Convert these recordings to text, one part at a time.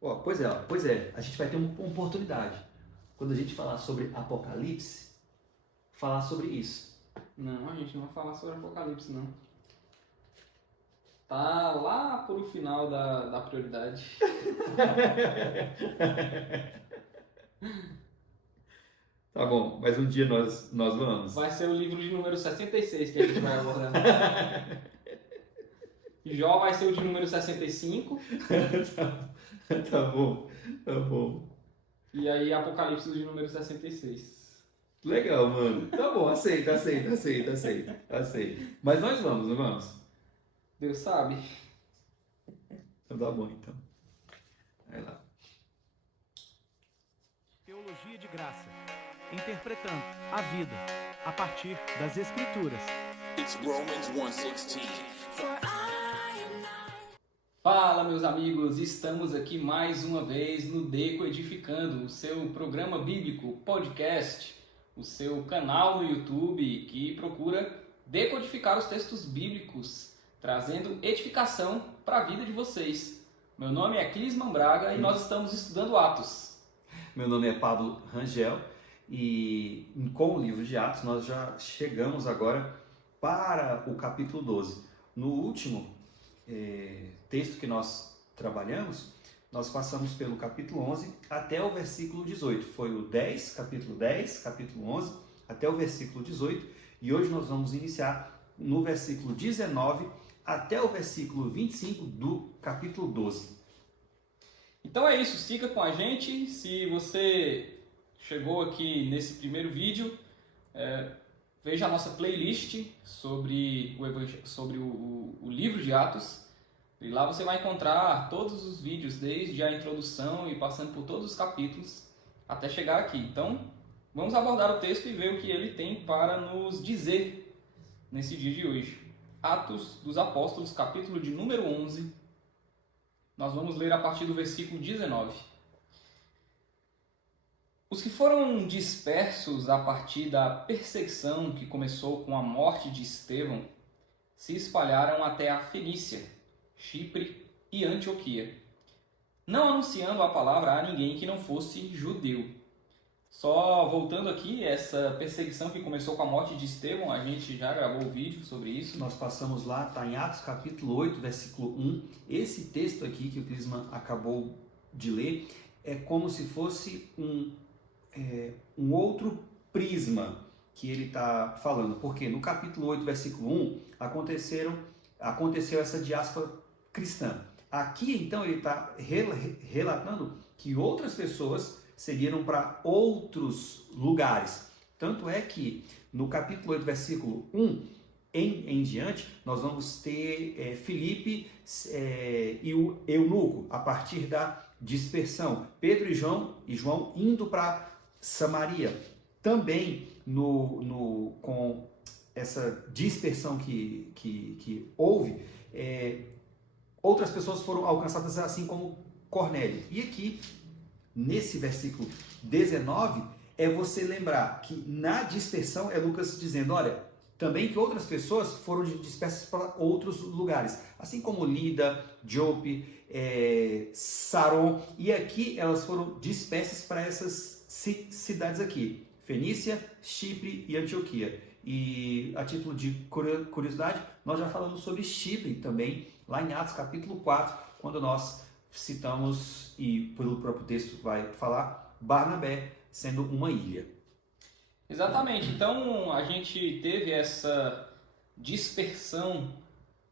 Pois é, a gente vai ter uma oportunidade. Quando a gente falar sobre Apocalipse, falar sobre isso. Não, a gente não vai falar sobre Apocalipse, não. Tá lá pro final da prioridade. Tá bom, mas um dia nós vamos. Vai ser o livro de número 66 que a gente vai abordar. Jó vai ser o de número 65. Tá bom, tá bom. E aí Apocalipse o de número 66. Legal, mano. Tá bom, aceita. Mas nós vamos, não vamos? Deus sabe. Então tá bom, então. Vai lá. Teologia de graça, interpretando a vida a partir das Escrituras. It's Romans 1:16. Fala, meus amigos, estamos aqui mais uma vez no Deco Edificando, o seu programa bíblico podcast, o seu canal no YouTube que procura decodificar os textos bíblicos, trazendo edificação para a vida de vocês. Meu nome é Clisman Braga e nós estamos estudando Atos. Meu nome é Pablo Rangel e com o livro de Atos nós já chegamos agora para o capítulo 12. No último texto que nós trabalhamos, nós passamos pelo capítulo 11 até o versículo 18. Foi o 10, capítulo 10, capítulo 11, até o versículo 18. E hoje nós vamos iniciar no versículo 19 até o versículo 25 do capítulo 12. Então é isso, fica com a gente. Se você chegou aqui nesse primeiro vídeo, veja a nossa playlist sobre o livro de Atos. E lá você vai encontrar todos os vídeos, desde a introdução e passando por todos os capítulos, até chegar aqui. Então, vamos abordar o texto e ver o que ele tem para nos dizer nesse dia de hoje. Atos dos Apóstolos, capítulo de número 11. Nós vamos ler a partir do versículo 19. Os que foram dispersos a partir da perseguição que começou com a morte de Estevão se espalharam até a Fenícia, Chipre e Antioquia, não anunciando a palavra a ninguém que não fosse judeu. Só voltando aqui, essa perseguição que começou com a morte de Estevão, a gente já gravou um vídeo sobre isso. Nós passamos lá, está em Atos capítulo 8, versículo 1. Esse texto aqui que o Clisman acabou de ler é como se fosse um outro prisma que ele está falando. Porque no capítulo 8, versículo 1, aconteceu essa diáspora cristã. Aqui, então, ele está relatando que outras pessoas seguiram para outros lugares. Tanto é que no capítulo 8, versículo 1 em diante, nós vamos ter Filipe e o eunuco, a partir da dispersão. Pedro e João indo para Samaria. Também com essa dispersão que houve, outras pessoas foram alcançadas, assim como Cornélio. E aqui, nesse versículo 19, é você lembrar que na dispersão é Lucas dizendo, olha, também que outras pessoas foram dispersas para outros lugares, assim como Lida, Jope, Saron, e aqui elas foram dispersas para essas cidades aqui, Fenícia, Chipre e Antioquia. E a título de curiosidade, nós já falamos sobre Chipre também, lá em Atos capítulo 4, quando nós citamos, e pelo próprio texto vai falar, Barnabé sendo uma ilha. Exatamente, então a gente teve essa dispersão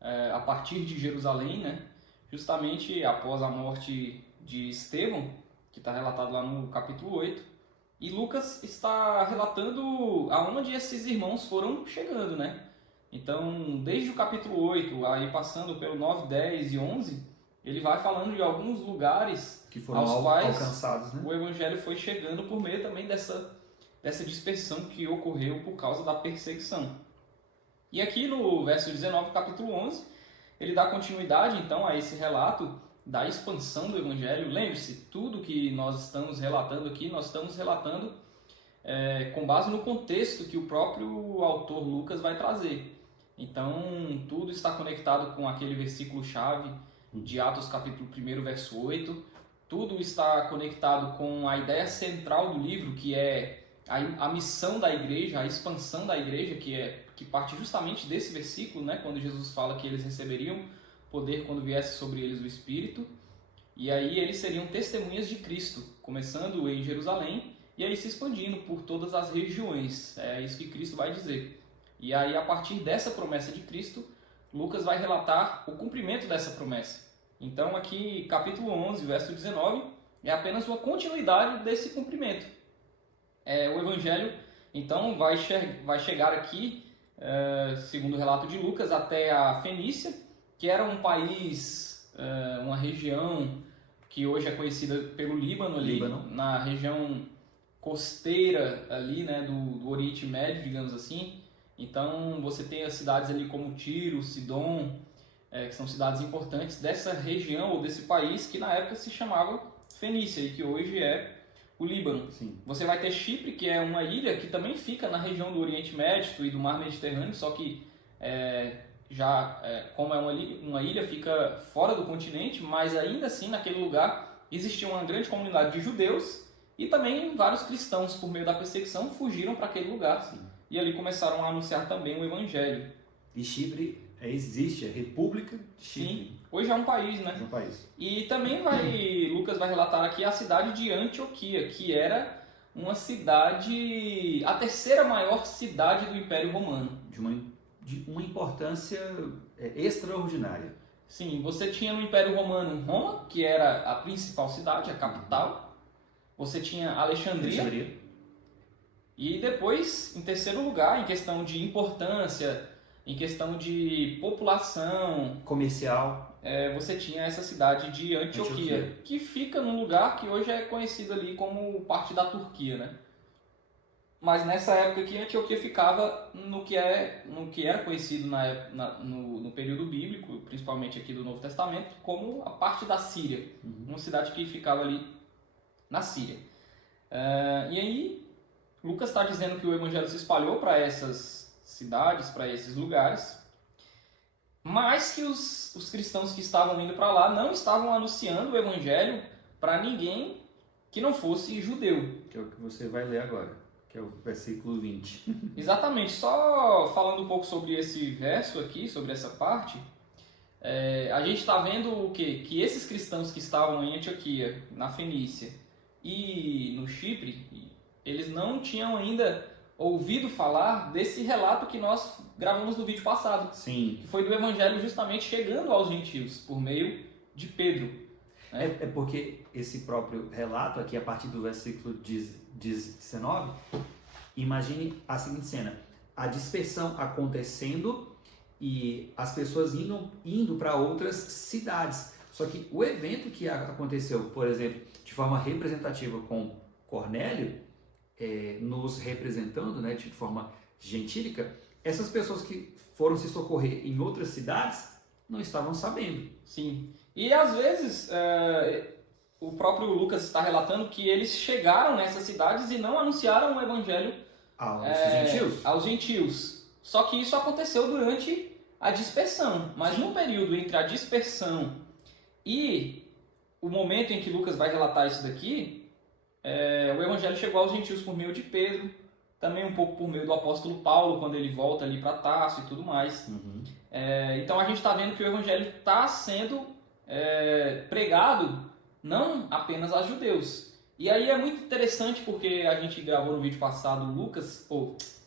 a partir de Jerusalém, né? Justamente após a morte de Estevão, que está relatado lá no capítulo 8, e Lucas está relatando aonde esses irmãos foram chegando, né? Então, desde o capítulo 8, aí passando pelo 9, 10 e 11, ele vai falando de alguns lugares que foram aos quais alcançados, né? O evangelho foi chegando por meio também dessa dispersão que ocorreu por causa da perseguição. E aqui no verso 19, capítulo 11, ele dá continuidade então a esse relato da expansão do evangelho. Lembre-se, tudo que nós estamos relatando aqui, nós estamos relatando com base no contexto que o próprio autor Lucas vai trazer. Então, tudo está conectado com aquele versículo-chave de Atos capítulo 1, verso 8, tudo está conectado com a ideia central do livro, que é a missão da igreja, a expansão da igreja, que parte justamente desse versículo, né, quando Jesus fala que eles receberiam poder quando viesse sobre eles o Espírito, e aí eles seriam testemunhas de Cristo, começando em Jerusalém e aí se expandindo por todas as regiões. É isso que Cristo vai dizer. E aí, a partir dessa promessa de Cristo, Lucas vai relatar o cumprimento dessa promessa. Então, aqui, capítulo 11, verso 19, é apenas uma continuidade desse cumprimento. O Evangelho, então, vai chegar aqui, segundo o relato de Lucas, até a Fenícia, que era um país, uma região que hoje é conhecida pelo Líbano, ali, na região costeira ali, né, do Oriente Médio, digamos assim. Então, você tem as cidades ali como Tiro, Sidom, que são cidades importantes dessa região ou desse país que na época se chamava Fenícia e que hoje é o Líbano. Sim. Você vai ter Chipre, que é uma ilha que também fica na região do Oriente Médio e do Mar Mediterrâneo, só que como é uma ilha, fica fora do continente, mas ainda assim naquele lugar existia uma grande comunidade de judeus e também vários cristãos, por meio da perseguição, fugiram para aquele lugar. Sim. E ali começaram a anunciar também o Evangelho. E Chipre existe, a República de Chipre. Sim, hoje é um país, né? É um país. E também Lucas vai relatar aqui a cidade de Antioquia, que era uma cidade, a terceira maior cidade do Império Romano. De uma importância extraordinária. Sim, você tinha no Império Romano Roma, que era a principal cidade, a capital. Você tinha Alexandria. E depois, em terceiro lugar, em questão de importância, em questão de população comercial, você tinha essa cidade de Antioquia, que fica num lugar que hoje é conhecido ali como parte da Turquia, né? Mas nessa época aqui, Antioquia ficava no que era conhecido no período bíblico, principalmente aqui do Novo Testamento, como a parte da Síria, uma cidade que ficava ali na Síria. E aí, Lucas está dizendo que o Evangelho se espalhou para essas cidades, para esses lugares, mas que os cristãos que estavam indo para lá não estavam anunciando o Evangelho para ninguém que não fosse judeu. Que é o que você vai ler agora, que é o versículo 20. Exatamente. Só falando um pouco sobre esse verso aqui, sobre essa parte, a gente está vendo o quê? Que esses cristãos que estavam em Antioquia, na Fenícia e no Chipre, eles não tinham ainda ouvido falar desse relato que nós gravamos no vídeo passado. Sim. Que foi do Evangelho justamente chegando aos gentios, por meio de Pedro. É porque esse próprio relato aqui, a partir do versículo 19, imagine a seguinte cena. A dispersão acontecendo e as pessoas indo para outras cidades. Só que o evento que aconteceu, por exemplo, de forma representativa com Cornélio, nos representando, né, de forma gentílica, essas pessoas que foram se socorrer em outras cidades não estavam sabendo. Sim. E às vezes o próprio Lucas está relatando que eles chegaram nessas cidades e não anunciaram o Evangelho aos gentios. Só que isso aconteceu durante a dispersão. Mas no período entre a dispersão e o momento em que Lucas vai relatar isso daqui, o Evangelho chegou aos gentios por meio de Pedro, também um pouco por meio do apóstolo Paulo, quando ele volta ali para Tarso e tudo mais. Então a gente está vendo que o Evangelho está sendo pregado não apenas a judeus. E aí é muito interessante porque a gente gravou no vídeo passado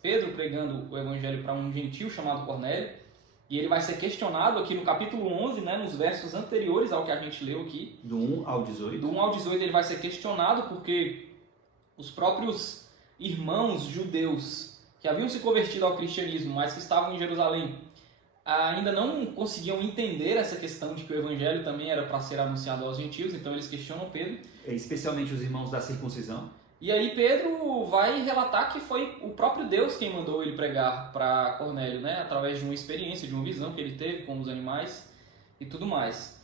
Pedro pregando o Evangelho para um gentio chamado Cornélio, e ele vai ser questionado aqui no capítulo 11, né, nos versos anteriores ao que a gente leu aqui. Do 1 ao 18. Do 1 ao 18 ele vai ser questionado porque os próprios irmãos judeus que haviam se convertido ao cristianismo, mas que estavam em Jerusalém, ainda não conseguiam entender essa questão de que o Evangelho também era para ser anunciado aos gentios, então eles questionam Pedro. Especialmente os irmãos da circuncisão. E aí Pedro vai relatar que foi o próprio Deus quem mandou ele pregar para Cornélio, né? Através de uma experiência, de uma visão que ele teve com os animais e tudo mais.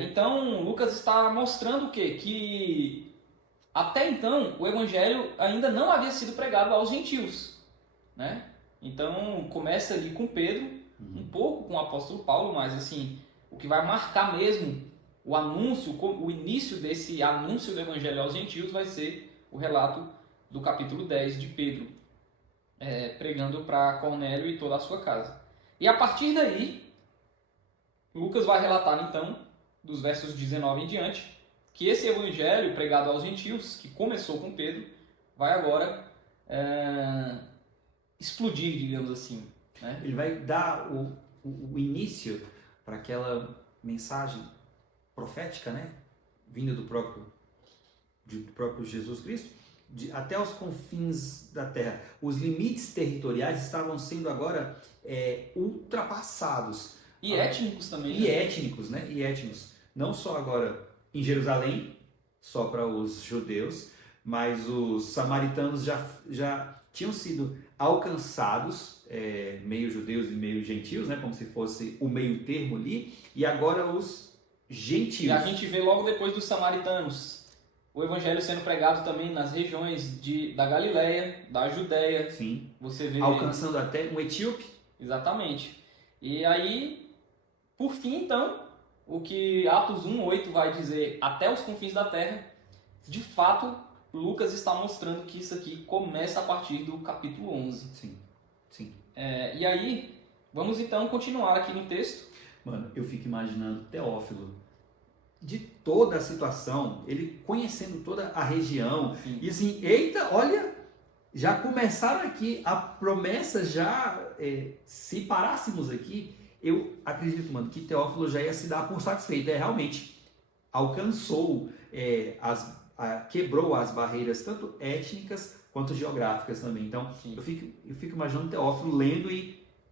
Então Lucas está mostrando o quê? Que até então o Evangelho ainda não havia sido pregado aos gentios, né? Então começa ali com Pedro, um pouco com o apóstolo Paulo, mas assim, o que vai marcar mesmo o anúncio, o início desse anúncio do evangelho aos gentios vai ser o relato do capítulo 10 de Pedro, pregando para Cornélio e toda a sua casa. E a partir daí, Lucas vai relatar então, dos versos 19 em diante, que esse evangelho pregado aos gentios, que começou com Pedro, vai agora explodir, digamos assim, né? Ele vai dar o início para aquela mensagem profética, né? Vinda do próprio Jesus Cristo, até os confins da terra. Os limites territoriais estavam sendo agora ultrapassados. E étnicos também. E étnicos, né? E étnicos. Não só agora em Jerusalém, só para os judeus, mas os samaritanos já tinham sido alcançados, meio judeus e meio gentios, né? Como se fosse o meio termo ali, e agora os gentios. E a gente vê logo depois dos samaritanos o evangelho sendo pregado também nas regiões da Galileia, da Judéia. Sim. Você vê alcançando até um etíope. Exatamente. E aí, por fim, então, o que Atos 1:8 vai dizer, até os confins da terra, de fato, Lucas está mostrando que isso aqui começa a partir do capítulo 11. Sim. E aí, vamos então continuar aqui no texto. Mano, eu fico imaginando Teófilo, de toda a situação, ele conhecendo toda a região, Sim. e assim, eita, olha, já começaram aqui, a promessa já, se parássemos aqui, eu acredito, mano, que Teófilo já ia se dar por satisfeito, realmente, alcançou, quebrou as barreiras, tanto étnicas quanto geográficas também, então, eu fico imaginando Teófilo lendo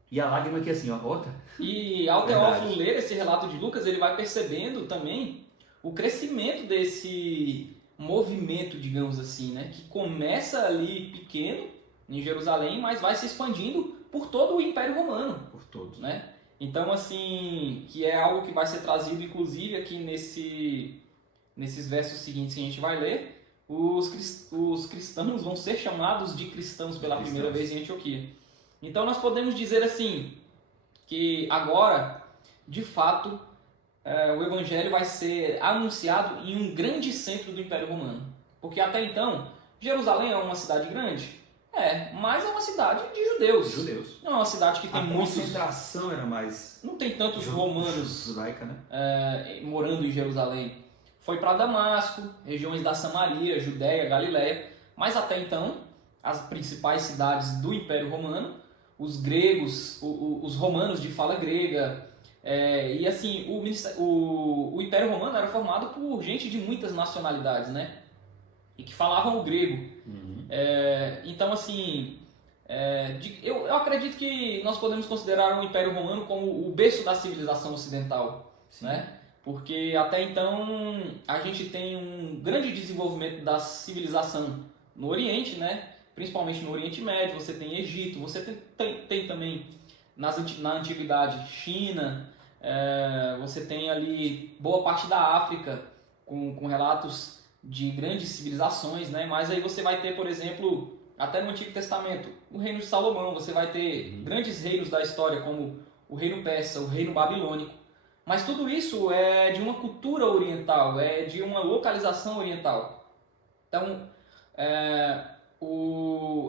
e a lágrima aqui assim, ó, outra. E ao Teófilo ler esse relato de Lucas, ele vai percebendo também o crescimento desse movimento, digamos assim, né? Que começa ali pequeno, em Jerusalém, mas vai se expandindo por todo o Império Romano. Por todos. Né? Então, assim, que é algo que vai ser trazido, inclusive, aqui nesses versos seguintes que a gente vai ler, os cristãos vão ser chamados de cristãos pela primeira vez em Antioquia. Então nós podemos dizer assim, que agora, de fato, o Evangelho vai ser anunciado em um grande centro do Império Romano. Porque até então, Jerusalém é uma cidade grande? Mas é uma cidade de judeus. Não é uma cidade que tem muitos... A concentração era mais... Não tem tantos romanos judaica, né? Morando em Jerusalém. Foi para Damasco, regiões da Samaria, Judéia, Galiléia. Mas até então, as principais cidades do Império Romano, os gregos, os romanos de fala grega, e assim, o Império Romano era formado por gente de muitas nacionalidades, né? E que falavam o grego. Uhum. Então, assim, eu acredito que nós podemos considerar o Império Romano como o berço da civilização ocidental, né? Porque até então a gente tem um grande desenvolvimento da civilização no Oriente, né? Principalmente no Oriente Médio, você tem Egito, você tem também na Antiguidade China, você tem ali boa parte da África com relatos de grandes civilizações, né? Mas aí você vai ter, por exemplo, até no Antigo Testamento, o reino de Salomão, você vai ter grandes reinos da história como o reino persa, o reino babilônico. Mas tudo isso é de uma cultura oriental, é de uma localização oriental. Então,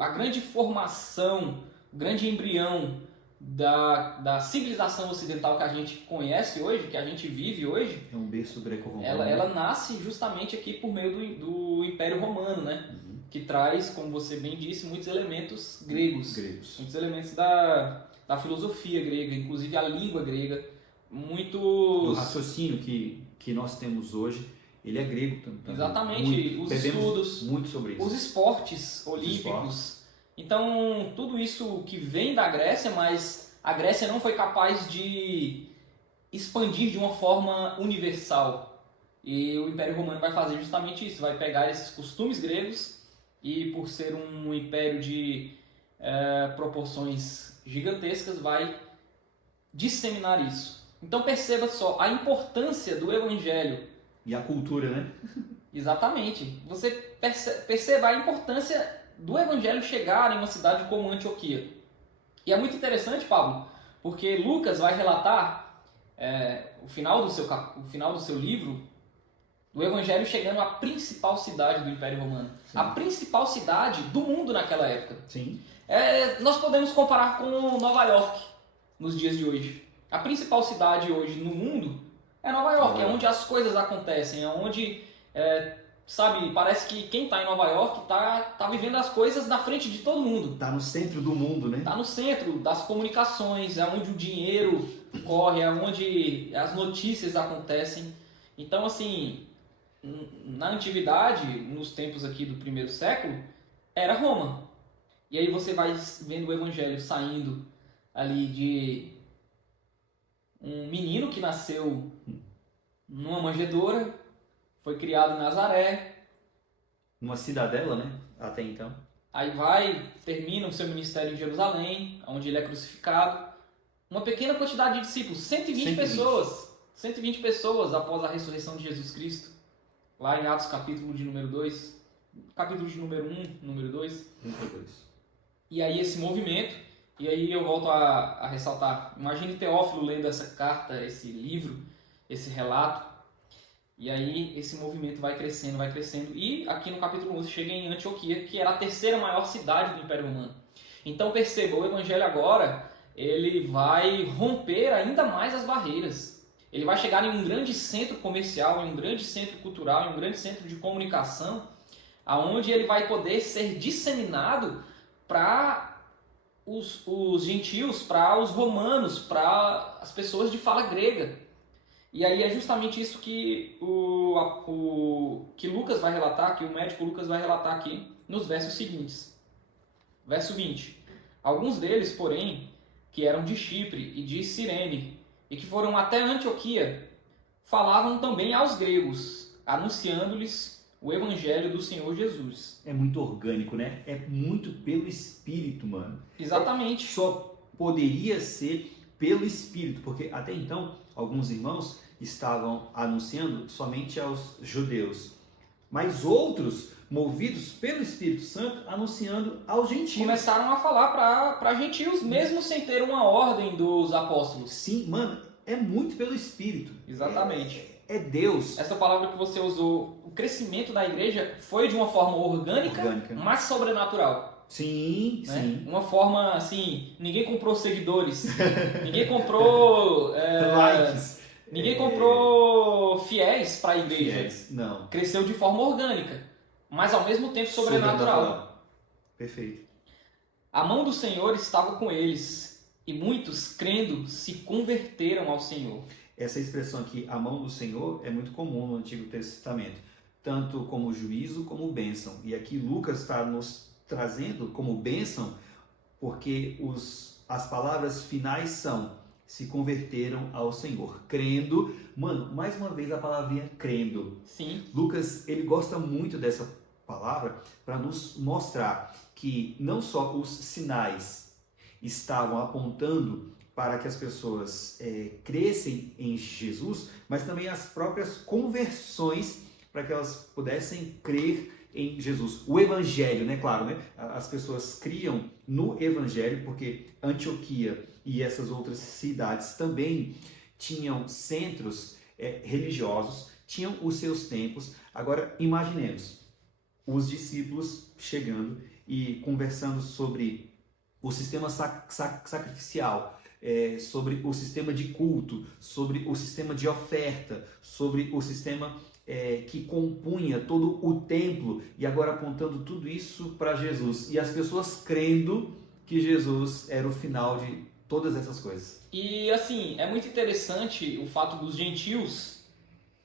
a grande formação, o grande embrião da civilização ocidental que a gente conhece hoje, que a gente vive hoje, é um berço greco-romano. Ela nasce justamente aqui por meio do Império Romano, né? Uhum. Que traz, como você bem disse, muitos elementos gregos. Muitos elementos da filosofia grega, inclusive a língua grega. Do raciocínio que nós temos hoje, ele é grego também. Exatamente, os estudos, muito sobre isso. os esportes olímpicos. Então, tudo isso que vem da Grécia, mas a Grécia não foi capaz de expandir de uma forma universal. E o Império Romano vai fazer justamente isso, vai pegar esses costumes gregos e, por ser um império de proporções gigantescas, vai disseminar isso. Então perceba só a importância do Evangelho. E a cultura, né? Exatamente. Você perceba a importância do Evangelho chegar em uma cidade como Antioquia. E é muito interessante, Pablo, porque Lucas vai relatar o final do seu livro, do Evangelho chegando à principal cidade do Império Romano. Sim. A principal cidade do mundo naquela época. Sim. Nós podemos comparar com Nova York nos dias de hoje. A principal cidade hoje no mundo é Nova York, é onde as coisas acontecem, é onde, sabe, parece que quem está em Nova York tá vivendo as coisas na frente de todo mundo. Tá no centro do mundo, né? Está no centro das comunicações, é onde o dinheiro corre, é onde as notícias acontecem. Então, assim, na antiguidade, nos tempos aqui do primeiro século, era Roma. E aí você vai vendo o Evangelho saindo ali de um menino que nasceu numa manjedoura, foi criado em Nazaré. Uma cidadela, né? Até então. Aí termina o seu ministério em Jerusalém, onde ele é crucificado. Uma pequena quantidade de discípulos, 120 pessoas. 120 pessoas após a ressurreição de Jesus Cristo. Lá em Atos capítulo de número 2. Capítulo de número 1, número 2. E aí esse movimento, e aí eu volto a ressaltar. Imagine Teófilo lendo essa carta, esse livro, esse relato. E aí esse movimento vai crescendo. E aqui no capítulo 11 chega em Antioquia, que era a terceira maior cidade do Império Romano. Então perceba, o Evangelho agora, ele vai romper ainda mais as barreiras. Ele vai chegar em um grande centro comercial, em um grande centro cultural, em um grande centro de comunicação, aonde ele vai poder ser disseminado para os gentios, para os romanos, para as pessoas de fala grega. E aí é justamente isso que que Lucas vai relatar, que o médico Lucas vai relatar aqui nos versos seguintes. Verso 20. Alguns deles, porém, que eram de Chipre e de Cirene, e que foram até Antioquia, falavam também aos gregos, anunciando-lhes o evangelho do Senhor Jesus. É muito orgânico, né? É muito pelo Espírito, mano. Exatamente. Só poderia ser pelo Espírito, porque até então alguns irmãos estavam anunciando somente aos judeus, mas outros, movidos pelo Espírito Santo, anunciando aos gentios. Começaram a falar para gentios, mesmo sem ter uma ordem dos apóstolos. Sim, mano, é muito pelo Espírito. Exatamente. É Deus. Essa palavra que você usou, o crescimento da igreja, foi de uma forma orgânica. Mas sobrenatural. Sim, né? sim. Uma forma assim, ninguém comprou seguidores, ninguém comprou likes, ninguém comprou fiéis para a igreja. Fiéis. Não. Cresceu de forma orgânica, mas ao mesmo tempo sobrenatural. Perfeito. A mão do Senhor estava com eles, e muitos, crendo, se converteram ao Senhor. Essa expressão aqui, a mão do Senhor, é muito comum no Antigo Testamento, tanto como juízo como bênção. E aqui Lucas está nos trazendo como bênção, porque as palavras finais são: se converteram ao Senhor, crendo. Mano, mais uma vez a palavrinha crendo. Sim. Lucas, ele gosta muito dessa palavra para nos mostrar que não só os sinais estavam apontando para que as pessoas crescem em Jesus, mas também as próprias conversões para que elas pudessem crer em Jesus. O Evangelho, né? Claro, né? As pessoas criam no Evangelho, porque Antioquia e essas outras cidades também tinham centros religiosos, tinham os seus templos. Agora, imaginemos os discípulos chegando e conversando sobre o sistema sacrificial, sobre o sistema de culto, sobre o sistema de oferta, sobre o sistema que compunha todo o templo, e agora apontando tudo isso para Jesus. E as pessoas crendo que Jesus era o final de todas essas coisas. E assim, é muito interessante o fato dos gentios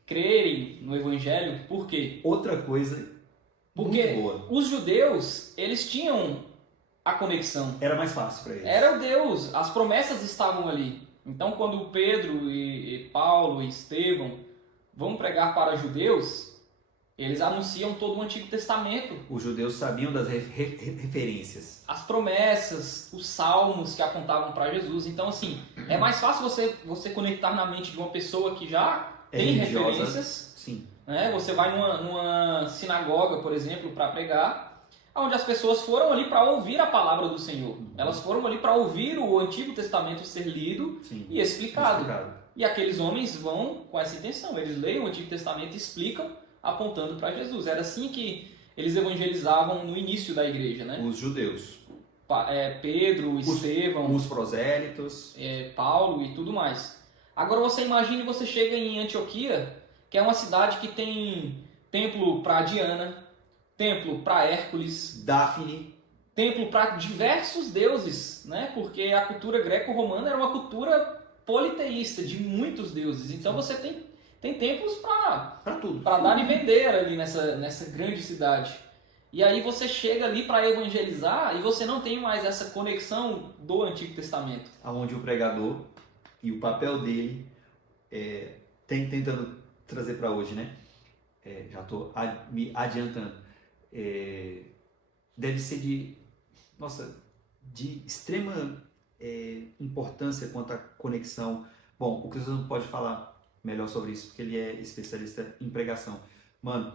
crerem no Evangelho. Por quê? Outra coisa porque muito boa. Os judeus, eles tinham a conexão. Era mais fácil para eles. Era o Deus, as promessas estavam ali. Então, quando Pedro e Paulo e Estevão vão pregar para judeus, eles anunciam todo o Antigo Testamento. Os judeus sabiam das referências. As promessas, os salmos que apontavam para Jesus. Então, assim, é mais fácil você conectar na mente de uma pessoa que já tem religiosa. referências. Sim. Né? Você vai numa sinagoga, por exemplo, para pregar, onde as pessoas foram ali para ouvir a palavra do Senhor. Elas foram ali para ouvir o Antigo Testamento ser lido. Sim. E explicado. E aqueles homens vão com essa intenção. Eles leem o Antigo Testamento e explicam, apontando para Jesus. Era assim que eles evangelizavam no início da igreja, né? Os judeus. Pedro, Estevão, Os prosélitos. Paulo e tudo mais. Agora você imagine, você chega em Antioquia, que é uma cidade que tem templo para Diana, templo para Hércules, Dáfne. templo para diversos deuses, né? Porque a cultura greco-romana era uma cultura politeísta, de muitos deuses. Então você tem templos Para tudo. para dar e vender ali nessa grande cidade. E aí você chega ali para evangelizar e você não tem mais essa conexão do Antigo Testamento. Onde o pregador e o papel dele tentando trazer para hoje, né? Já estou me adiantando. Deve ser de extrema importância quanto à conexão. Bom, o Cristiano pode falar melhor sobre isso, porque ele é especialista em pregação. Mano,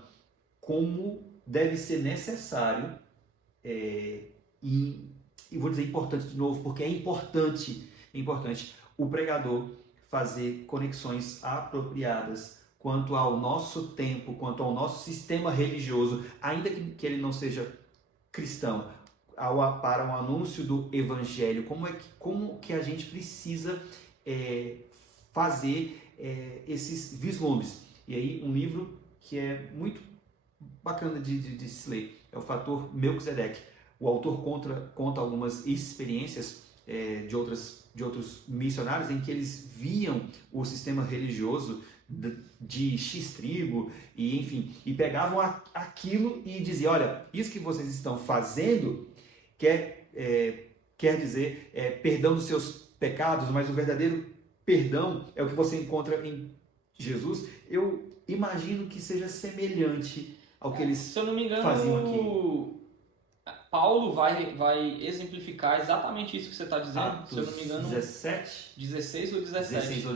como deve ser necessário e vou dizer importante de novo, porque é importante o pregador fazer conexões apropriadas quanto ao nosso tempo, quanto ao nosso sistema religioso, ainda que ele não seja cristão, para um anúncio do evangelho. Como que a gente precisa fazer esses vislumbres? E aí um livro que é muito bacana de se ler é o Fator Melquisedeque. O autor conta algumas experiências de outros missionários em que eles viam o sistema religioso de X tribo e enfim, e pegavam aquilo e diziam: olha, isso que vocês estão fazendo quer dizer perdão dos seus pecados, mas o verdadeiro perdão é o que você encontra em Jesus. Eu imagino que seja semelhante ao que eles se eu não me engano, faziam aqui. Paulo vai exemplificar exatamente isso que você está dizendo. Se eu não me engano, 16 ou 17. ou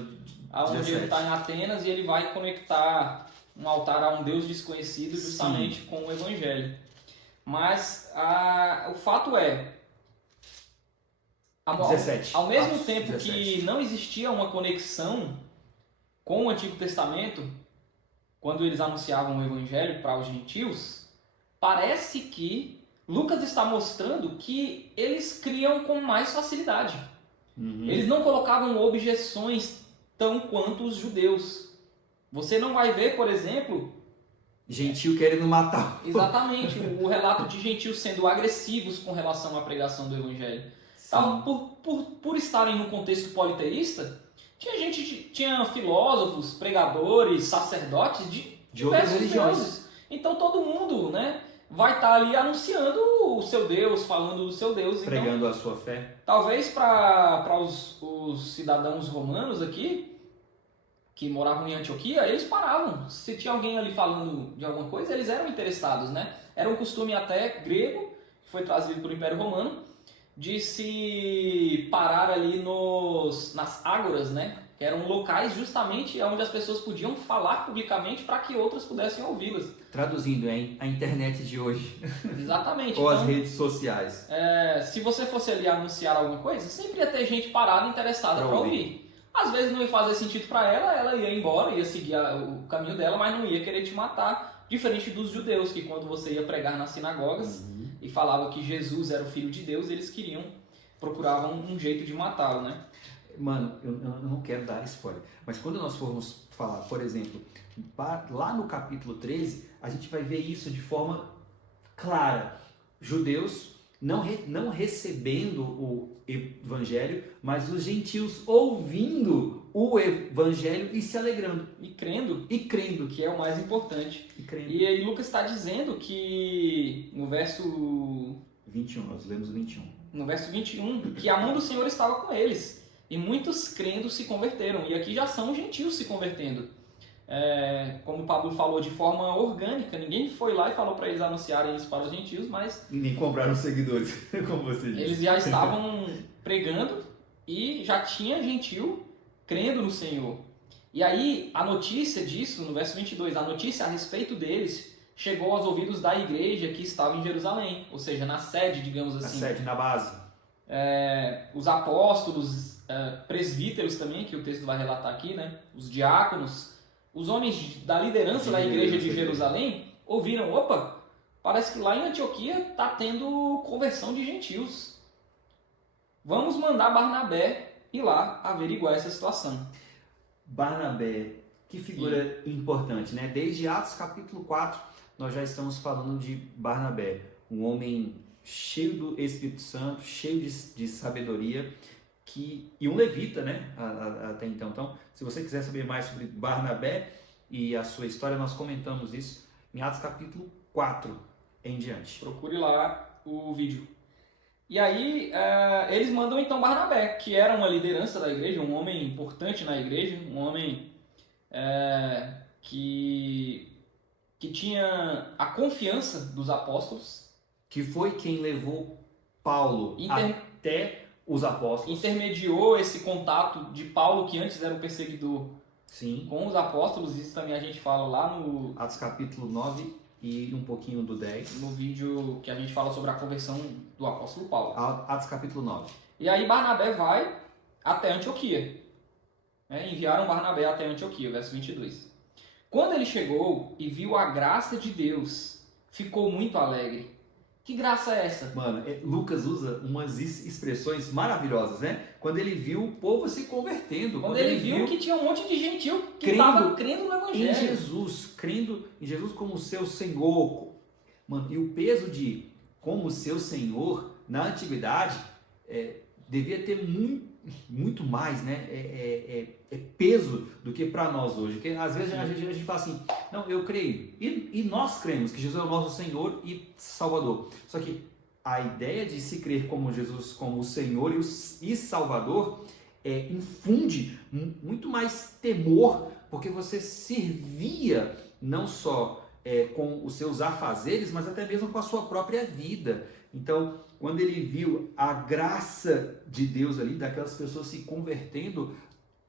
Onde 17. ele está em Atenas e ele vai conectar um altar a um Deus desconhecido justamente com o Evangelho. Mas o fato é, ao mesmo tempo 17. que não existia uma conexão com o Antigo Testamento, quando eles anunciavam o Evangelho para os gentios, parece que Lucas está mostrando que eles criam com mais facilidade. Uhum. Eles não colocavam objeções tão quanto os judeus. Você não vai ver, por exemplo... Gentil querendo matar. Exatamente, o relato de gentios sendo agressivos com relação à pregação do Evangelho. Então, por estarem no contexto politeísta, tinha filósofos, pregadores, sacerdotes de outras diversos religiões. deuses. Então todo mundo, né, vai estar ali anunciando o seu Deus, falando do seu Deus. Pregando então, a sua fé. talvez para os cidadãos romanos aqui, que moravam em Antioquia, eles paravam. Se tinha alguém ali falando de alguma coisa, eles eram interessados, né? Era um costume até grego, que foi trazido pelo Império Romano, de se parar ali nas ágoras, né? Que eram locais justamente onde as pessoas podiam falar publicamente para que outras pudessem ouvi-las. Traduzindo, a internet de hoje. Exatamente. Ou então, as redes sociais. se você fosse ali anunciar alguma coisa, sempre ia ter gente parada interessada para ouvir. Às vezes não ia fazer sentido para ela ia embora, ia seguir o caminho dela, mas não ia querer te matar, diferente dos judeus, que quando você ia pregar nas sinagogas e falava que Jesus era o Filho de Deus, eles procuravam um jeito de matá-lo, né? Mano, eu não quero dar spoiler, mas quando nós formos falar, por exemplo, lá no capítulo 13, a gente vai ver isso de forma clara. Judeus não recebendo o evangelho, mas os gentios ouvindo o evangelho e se alegrando. E crendo. Que é o mais importante. E aí Lucas está dizendo que no verso 21, nós lemos o 21. No verso 21, que a mão do Senhor estava com eles. E muitos crendo se converteram. E aqui já são gentios se convertendo. Como o Pablo falou, de forma orgânica. Ninguém foi lá e falou para eles anunciarem isso para os gentios, mas... Nem compraram seguidores, como você disse. Eles já estavam pregando e já tinha gentio crendo no Senhor. E aí, a notícia disso, no verso 22, a notícia a respeito deles chegou aos ouvidos da igreja que estava em Jerusalém. Ou seja, na sede, digamos assim. Na sede, na base. os apóstolos, presbíteros também, que o texto vai relatar aqui, né? Os diáconos, os homens da liderança da igreja de Jerusalém, ouviram, opa, parece que lá em Antioquia está tendo conversão de gentios. Vamos mandar Barnabé ir lá averiguar essa situação. Barnabé, que figura importante, né? Desde Atos capítulo 4, nós já estamos falando de Barnabé, um homem cheio do Espírito Santo, cheio de sabedoria, e um levita, né? Até então. Então, se você quiser saber mais sobre Barnabé e a sua história, nós comentamos isso em Atos capítulo 4 em diante. Procure lá o vídeo. E aí, eles mandam então Barnabé, que era uma liderança da igreja, um homem importante na igreja, um homem que tinha a confiança dos apóstolos. Que foi quem levou Paulo até os apóstolos. Intermediou esse contato de Paulo, que antes era um perseguidor, Sim. com os apóstolos. Isso também a gente fala lá no Atos capítulo 9 e um pouquinho do 10. no vídeo que a gente fala sobre a conversão do apóstolo Paulo. Atos capítulo 9. E aí Barnabé vai até Antioquia. Enviaram Barnabé até Antioquia, verso 22. Quando ele chegou e viu a graça de Deus, ficou muito alegre. Que graça é essa? Mano, Lucas usa umas expressões maravilhosas, né? Quando ele viu o povo se convertendo. Quando ele viu que tinha um monte de gentil que crendo estava crendo no Evangelho. Em Jesus, crendo em Jesus como seu Senhor. Mano, e o peso de como seu Senhor na antiguidade devia ter muito mais, né? Peso do que para nós hoje. Porque às vezes a gente fala assim, não, eu creio. E nós cremos que Jesus é o nosso Senhor e Salvador. Só que a ideia de se crer como Jesus, como o Senhor e Salvador, infunde muito mais temor, porque você servia não só com os seus afazeres, mas até mesmo com a sua própria vida. Então, quando ele viu a graça de Deus ali, daquelas pessoas se convertendo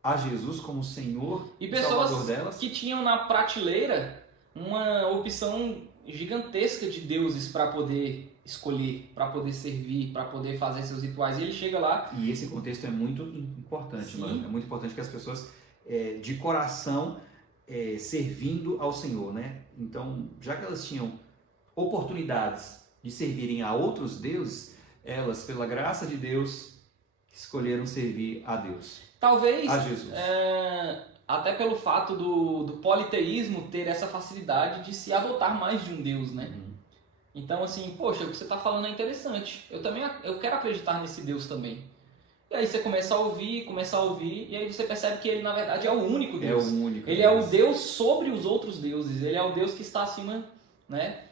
a Jesus como Senhor e Salvador delas. pessoas que tinham na prateleira uma opção gigantesca de deuses para poder escolher, para poder servir, para poder fazer seus rituais. E ele chega lá... E esse contexto é muito importante, Sim. mano. É muito importante que as pessoas, de coração, servindo ao Senhor, né? Então, já que elas tinham oportunidades de servirem a outros deuses, elas, pela graça de Deus, escolheram servir a Deus. Talvez, a Jesus. Até pelo fato do politeísmo ter essa facilidade de se adotar mais de um Deus, né? Então, assim, poxa, o que você está falando é interessante. Eu quero acreditar nesse Deus também. E aí você começa a ouvir, e aí você percebe que ele, na verdade, é o único Deus. É o único Ele Deus. é o Deus sobre os outros deuses. Ele é o Deus que está acima, né,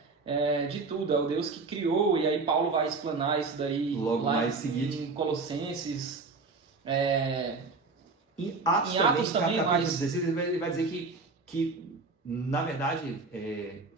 de tudo. É o Deus que criou. E aí Paulo vai explanar isso daí logo lá mais em Colossenses. Em Atos também, capítulo mas... 16, ele vai dizer que na verdade,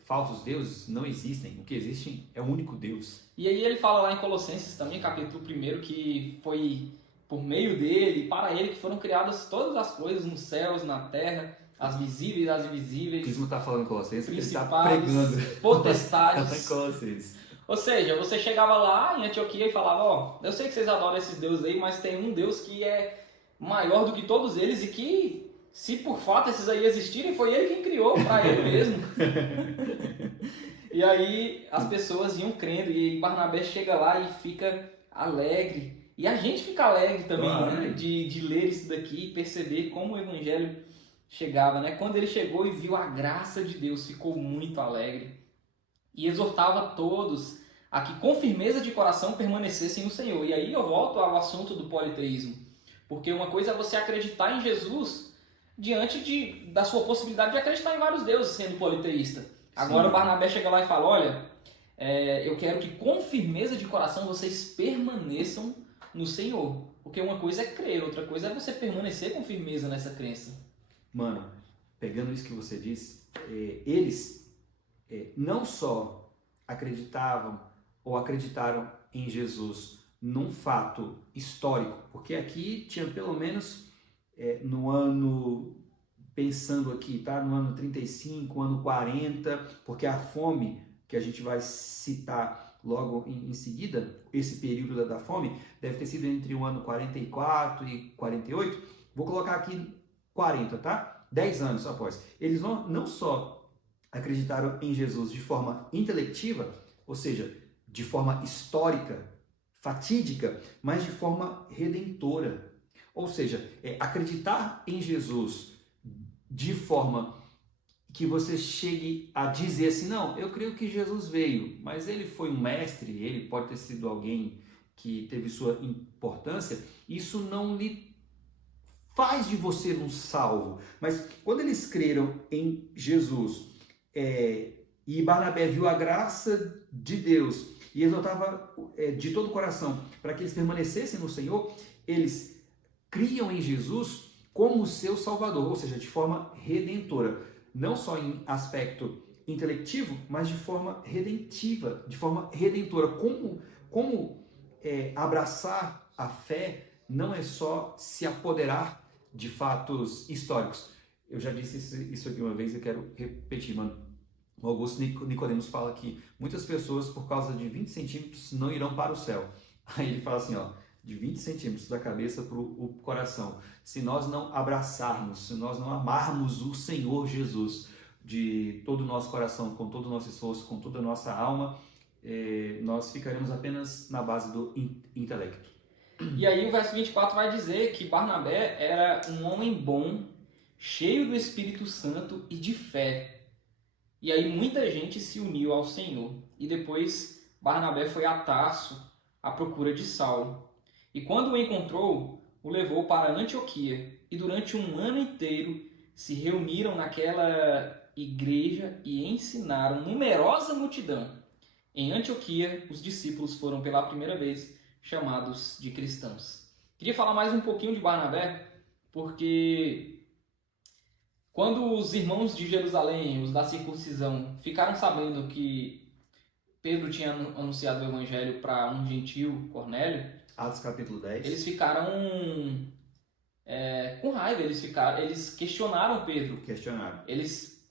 falsos deuses não existem. O que existe é o único Deus. E aí ele fala lá em Colossenses também, capítulo 1, que foi por meio dele, para ele que foram criadas todas as coisas nos céus, na terra, as visíveis e as invisíveis. O que está falando em Colossenses? Ele está Principados, pregando. potestades. Colossenses. Ou seja, você chegava lá em Antioquia e falava, ó, eu sei que vocês adoram esses deuses aí, mas tem um Deus que é maior do que todos eles e que, se por fato esses aí existirem, foi ele quem criou para ele mesmo. E aí as pessoas iam crendo e Barnabé chega lá e fica alegre. E a gente fica alegre também, claro, né? De ler isso daqui e perceber como o evangelho chegava, né? Quando ele chegou e viu a graça de Deus, ficou muito alegre. E exortava todos a que com firmeza de coração permanecessem no Senhor. E aí eu volto ao assunto do politeísmo. Porque uma coisa é você acreditar em Jesus diante da sua possibilidade de acreditar em vários deuses sendo politeísta. Agora o Barnabé chega lá e fala, olha, eu quero que com firmeza de coração vocês permaneçam no Senhor. Porque uma coisa é crer, outra coisa é você permanecer com firmeza nessa crença. Mano, pegando isso que você disse, eles não só acreditavam ou acreditaram em Jesus num fato histórico, porque aqui tinha pelo menos no ano, pensando aqui, tá? No ano 35, ano 40, porque a fome que a gente vai citar logo em seguida, esse período da fome, deve ter sido entre o ano 44 e 48, vou colocar aqui 40, tá? 10 anos após. Eles não só acreditaram em Jesus de forma intelectiva, ou seja, de forma histórica, fatídica, mas de forma redentora. Ou seja, acreditar em Jesus de forma que você chegue a dizer assim, não, eu creio que Jesus veio, mas ele foi um mestre, ele pode ter sido alguém que teve sua importância, isso não lhe faz de você um salvo. Mas quando eles creram em Jesus e Barnabé viu a graça de Deus e exortava de todo o coração para que eles permanecessem no Senhor, eles criam em Jesus como seu Salvador, ou seja, de forma redentora. Não só em aspecto intelectivo, mas de forma redentiva, de forma redentora. Como abraçar a fé não é só se apoderar de fatos históricos. Eu já disse isso aqui uma vez e quero repetir, mano. O Augusto Nicodemos fala que muitas pessoas, por causa de 20 centímetros, não irão para o céu. Aí ele fala assim, ó, de 20 centímetros da cabeça para o coração. Se nós não abraçarmos, se nós não amarmos o Senhor Jesus de todo o nosso coração, com todo o nosso esforço, com toda a nossa alma, nós ficaremos apenas na base do intelecto. E aí o verso 24 vai dizer que Barnabé era um homem bom, cheio do Espírito Santo e de fé. E aí muita gente se uniu ao Senhor. E depois Barnabé foi a Tarso à procura de Saulo. E quando o encontrou, o levou para Antioquia. E durante um ano inteiro se reuniram naquela igreja e ensinaram numerosa multidão. Em Antioquia, os discípulos foram pela primeira vez chamados de cristãos. Queria falar mais um pouquinho de Barnabé, porque quando os irmãos de Jerusalém, os da circuncisão, ficaram sabendo que Pedro tinha anunciado o evangelho para um gentil, Cornélio, Atos capítulo 10. eles ficaram com raiva, eles questionaram Pedro. Questionaram. Eles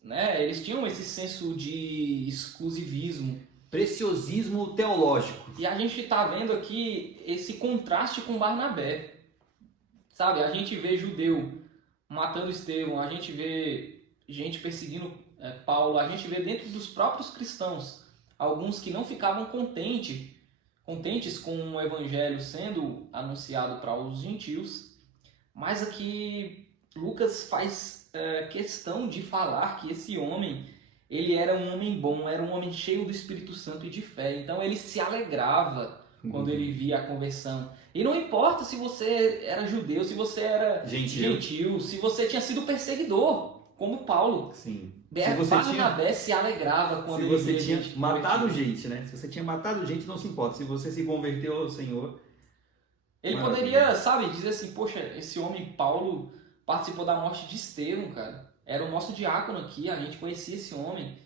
tinham esse senso de exclusivismo. Preciosismo teológico. E a gente está vendo aqui esse contraste com Barnabé. Sabe, a gente vê judeu matando Estevão, a gente vê gente perseguindo Paulo, a gente vê dentro dos próprios cristãos alguns que não ficavam contentes com o evangelho sendo anunciado para os gentios, mas aqui Lucas faz questão de falar que esse homem, ele era um homem bom, era um homem cheio do Espírito Santo e de fé, então ele se alegrava quando ele via a conversão. E não importa se você era judeu, se você era gentil, se você tinha sido perseguidor, como Paulo. Sim. Barnabé se alegrava quando ele via tinha matado gente, né? Se você tinha matado gente, não se importa. Se você se converteu ao Senhor... Ele poderia, dizer assim, poxa, esse homem Paulo participou da morte de Estevão, cara. Era o nosso diácono aqui, a gente conhecia esse homem.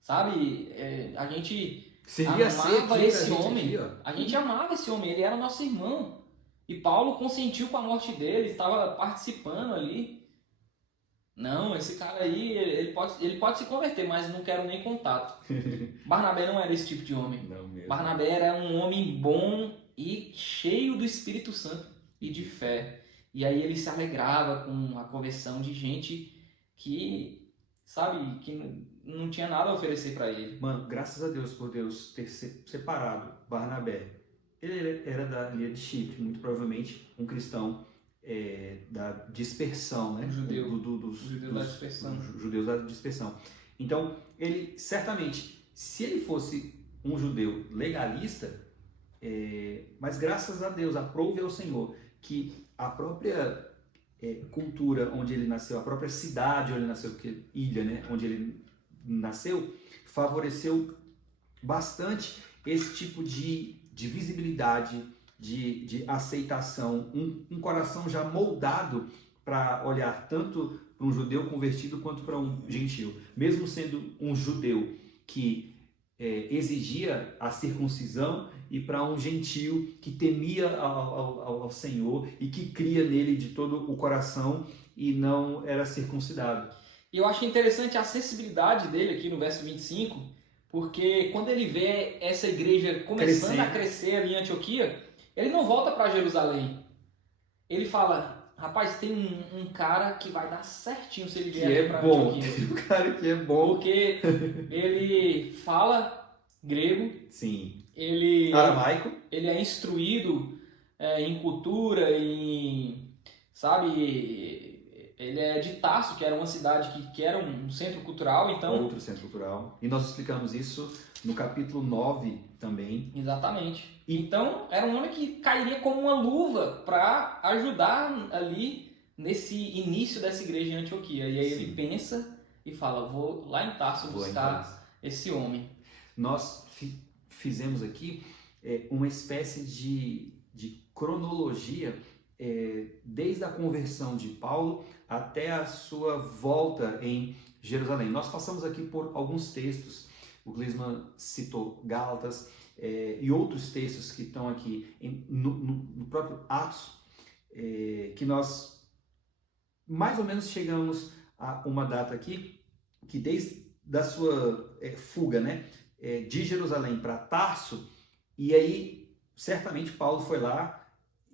Sabe? A gente amava esse homem. A gente amava esse homem, ele era nosso irmão. E Paulo consentiu com a morte dele, estava participando ali. Não, esse cara aí, ele pode se converter, mas não quero nem contato. Barnabé não era esse tipo de homem. Não mesmo. Barnabé era um homem bom e cheio do Espírito Santo e de fé. E aí ele se alegrava com a conversão de gente que, que não tinha nada a oferecer para ele. Mano, graças a Deus por Deus ter separado Barnabé. Ele era da linha de Chipre, muito provavelmente um cristão da dispersão, né? Um judeu. Dos judeus da dispersão. Então, ele certamente, se ele fosse um judeu legalista, mas graças a Deus, aprove ao Senhor que a própria cultura onde ele nasceu, a própria cidade onde ele nasceu, porque ilha, né, onde ele nasceu, favoreceu bastante esse tipo de visibilidade, de aceitação, um coração já moldado para olhar tanto para um judeu convertido quanto para um gentil. Mesmo sendo um judeu que exigia a circuncisão, e para um gentil que temia ao Senhor e que cria nele de todo o coração e não era circuncidado. E eu achei interessante a sensibilidade dele aqui no verso 25, Porque quando ele vê essa igreja começando Crescendo. a crescer ali em Antioquia, ele não volta para Jerusalém. Ele fala, rapaz, tem um cara que vai dar certinho se ele Que vier é para bom. Antioquia. O cara que é bom. Porque ele fala grego, Sim. ele Aramaico. é instruído em cultura, sabe, ele é de Tarso, que era uma cidade que era um centro cultural, então... Outro centro cultural. E nós explicamos isso no capítulo 9 também. Exatamente. Então, era um homem que cairia como uma luva para ajudar ali nesse início dessa igreja em Antioquia. E aí Sim. ele pensa e fala, vou lá em Tarso Vou em buscar Tarso. esse homem. Nós fizemos aqui uma espécie de cronologia desde a conversão de Paulo até a sua volta em Jerusalém. Nós passamos aqui por alguns textos, o Glisman citou Gálatas e outros textos que estão aqui no próprio Atos, que nós mais ou menos chegamos a uma data aqui, que desde da sua fuga, né, de Jerusalém para Tarso, e aí certamente Paulo foi lá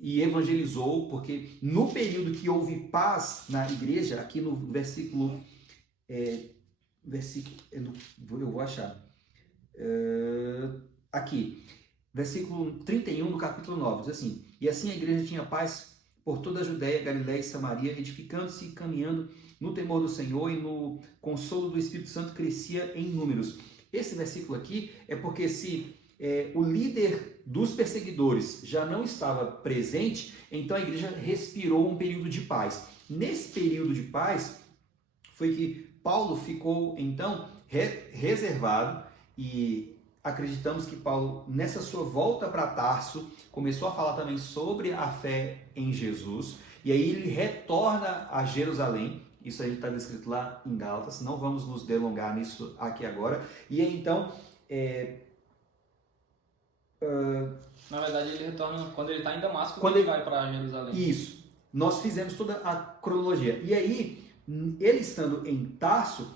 e evangelizou, porque no período que houve paz na igreja, aqui no versículo, eu vou achar, aqui, versículo 31 do capítulo 9, diz assim, e assim a igreja tinha paz por toda a Judéia, Galiléia e Samaria, edificando-se e caminhando no temor do Senhor e no consolo do Espírito Santo crescia em números. Esse versículo aqui é porque se o líder dos perseguidores já não estava presente, então a igreja respirou um período de paz. Nesse período de paz foi que Paulo ficou então reservado e acreditamos que Paulo, nessa sua volta para Tarso, começou a falar também sobre a fé em Jesus e aí ele retorna a Jerusalém. Isso aí está descrito lá em Gálatas, não vamos nos delongar nisso aqui agora. E aí então Na verdade, ele retorna quando ele está em Damasco, Quando ele ele- vai para Jerusalém. Isso. Nós fizemos toda a cronologia. E aí, ele estando em Tarso,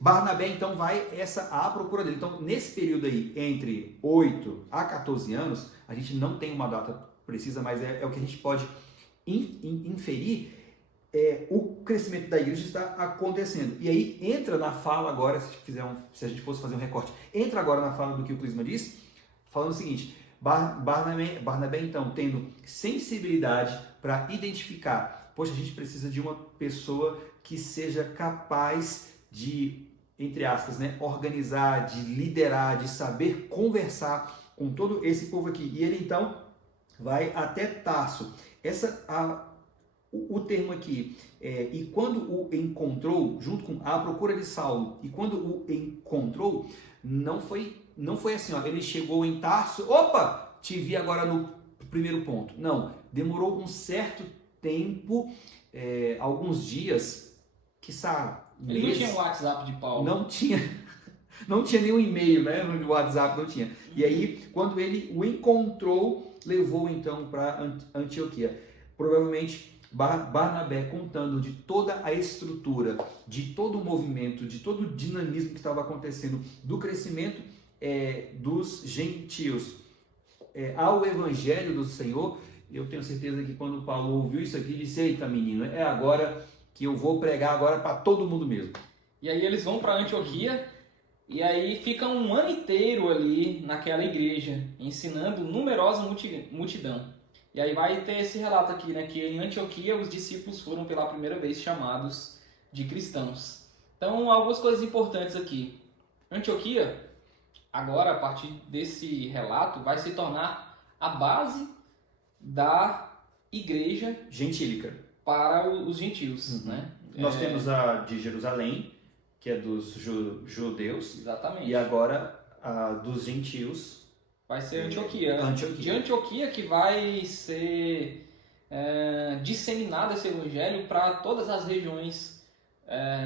Barnabé então vai à procura dele. Então, nesse período aí, entre 8 a 14 anos, a gente não tem uma data precisa, mas é o que a gente pode inferir. O crescimento da igreja está acontecendo. E aí entra na fala agora, se a gente fosse fazer um recorte, entra agora na fala do que o Clisma disse, falando o seguinte, Barnabé então tendo sensibilidade para identificar, poxa, a gente precisa de uma pessoa que seja capaz de, entre aspas, né, organizar, de liderar, de saber conversar com todo esse povo aqui. E ele então vai até Tarso. O termo aqui, e quando o encontrou, junto com a procura de Saulo, e quando o encontrou, não foi assim, ó, ele chegou em Tarso, opa, te vi agora no primeiro ponto. Não, demorou um certo tempo, alguns dias, quiçá Ele não tinha o WhatsApp de Paulo. Não tinha nenhum e-mail, né? No WhatsApp não tinha. E aí, quando ele o encontrou, levou então para Antioquia. Provavelmente Barnabé, contando de toda a estrutura, de todo o movimento, de todo o dinamismo que estava acontecendo, do crescimento dos gentios ao evangelho do Senhor, eu tenho certeza que quando Paulo ouviu isso aqui, ele disse, eita menino, é agora que eu vou pregar agora para todo mundo mesmo. E aí eles vão para Antioquia e aí ficam um ano inteiro ali naquela igreja, ensinando numerosa multidão. E aí vai ter esse relato aqui, né, que em Antioquia os discípulos foram pela primeira vez chamados de cristãos. Então, algumas coisas importantes aqui. Antioquia, agora, a partir desse relato, vai se tornar a base da igreja Gentílica. para os gentios, né? Nós temos a de Jerusalém, que é dos judeus, Exatamente. e agora a dos gentios. Vai ser Antioquia. Antioquia. De Antioquia que vai ser disseminado esse evangelho para todas as regiões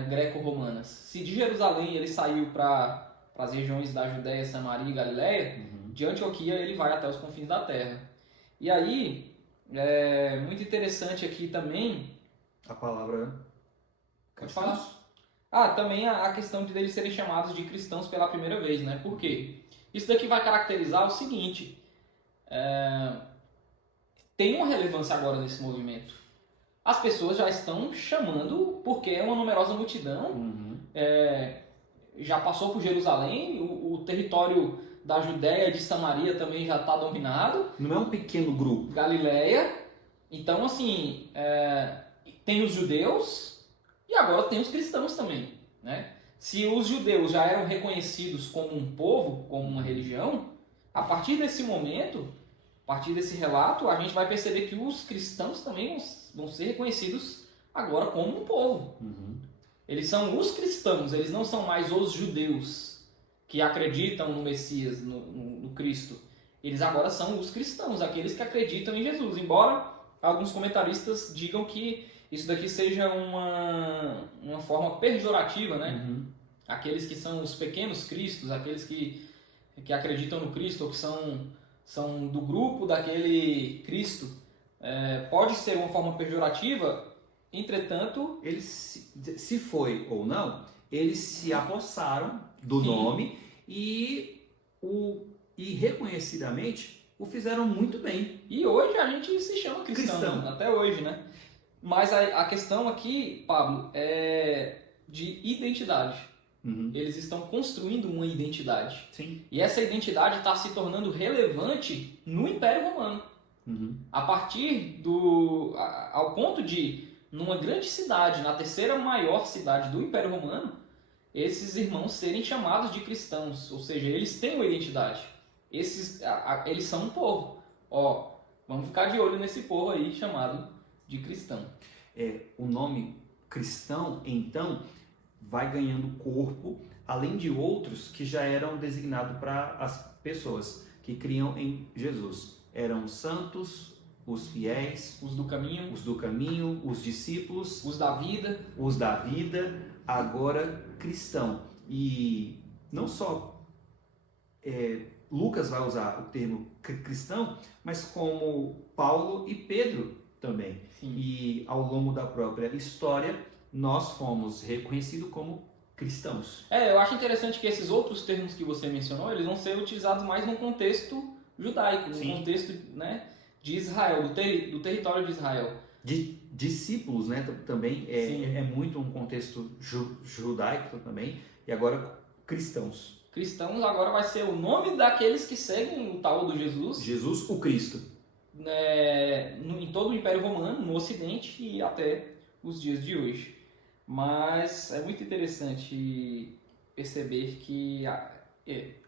greco-romanas. Se de Jerusalém ele saiu para as regiões da Judéia, Samaria e Galiléia, de Antioquia ele vai até os confins da terra. E aí, muito interessante aqui também... A palavra... Pode falar? Também a questão de eles serem chamados de cristãos pela primeira vez, né? Por quê? Isso daqui vai caracterizar o seguinte, tem uma relevância agora nesse movimento. As pessoas já estão chamando, porque é uma numerosa multidão, já passou por Jerusalém, o território da Judéia e de Samaria também já está dominado. Não é um pequeno grupo. Galileia. Então, assim, tem os judeus e agora tem os cristãos também, né? Se os judeus já eram reconhecidos como um povo, como uma religião, a partir desse momento, a partir desse relato, a gente vai perceber que os cristãos também vão ser reconhecidos agora como um povo. Eles são os cristãos, eles não são mais os judeus que acreditam no Messias, no Cristo. Eles agora são os cristãos, aqueles que acreditam em Jesus. Embora alguns comentaristas digam que isso daqui seja uma forma pejorativa, né? Aqueles que são os pequenos cristos, aqueles que acreditam no Cristo, ou que são do grupo daquele Cristo, pode ser uma forma pejorativa, entretanto... Eles, se foi ou não, eles se apossaram do nome e reconhecidamente o fizeram muito bem. E hoje a gente se chama cristão. Até hoje, né? Mas a questão aqui, Pablo, é de identidade. Eles estão construindo uma identidade. Sim. E essa identidade está se tornando relevante no Império Romano. A partir ao ponto de, numa grande cidade, na terceira maior cidade do Império Romano, esses irmãos serem chamados de cristãos. Ou seja, eles têm uma identidade. Eles são um povo. Vamos ficar de olho nesse povo aí chamado de cristão. O nome cristão, então, vai ganhando corpo, além de outros que já eram designados para as pessoas que criam em Jesus. Eram os santos, os fiéis, os do caminho, os discípulos, os da vida, agora cristão. E não só Lucas vai usar o termo cristão, mas como Paulo e Pedro também. Sim. E ao longo da própria história, nós fomos reconhecidos como cristãos. Eu acho interessante que esses outros termos que você mencionou, eles vão ser utilizados mais no contexto judaico, no contexto, né, de Israel, do território de Israel. De discípulos, né, também é muito um contexto judaico também, e agora cristãos. Cristãos agora vai ser o nome daqueles que seguem o tal do Jesus. Jesus, o Cristo. Em todo o Império Romano, no Ocidente e até os dias de hoje. Mas é muito interessante perceber que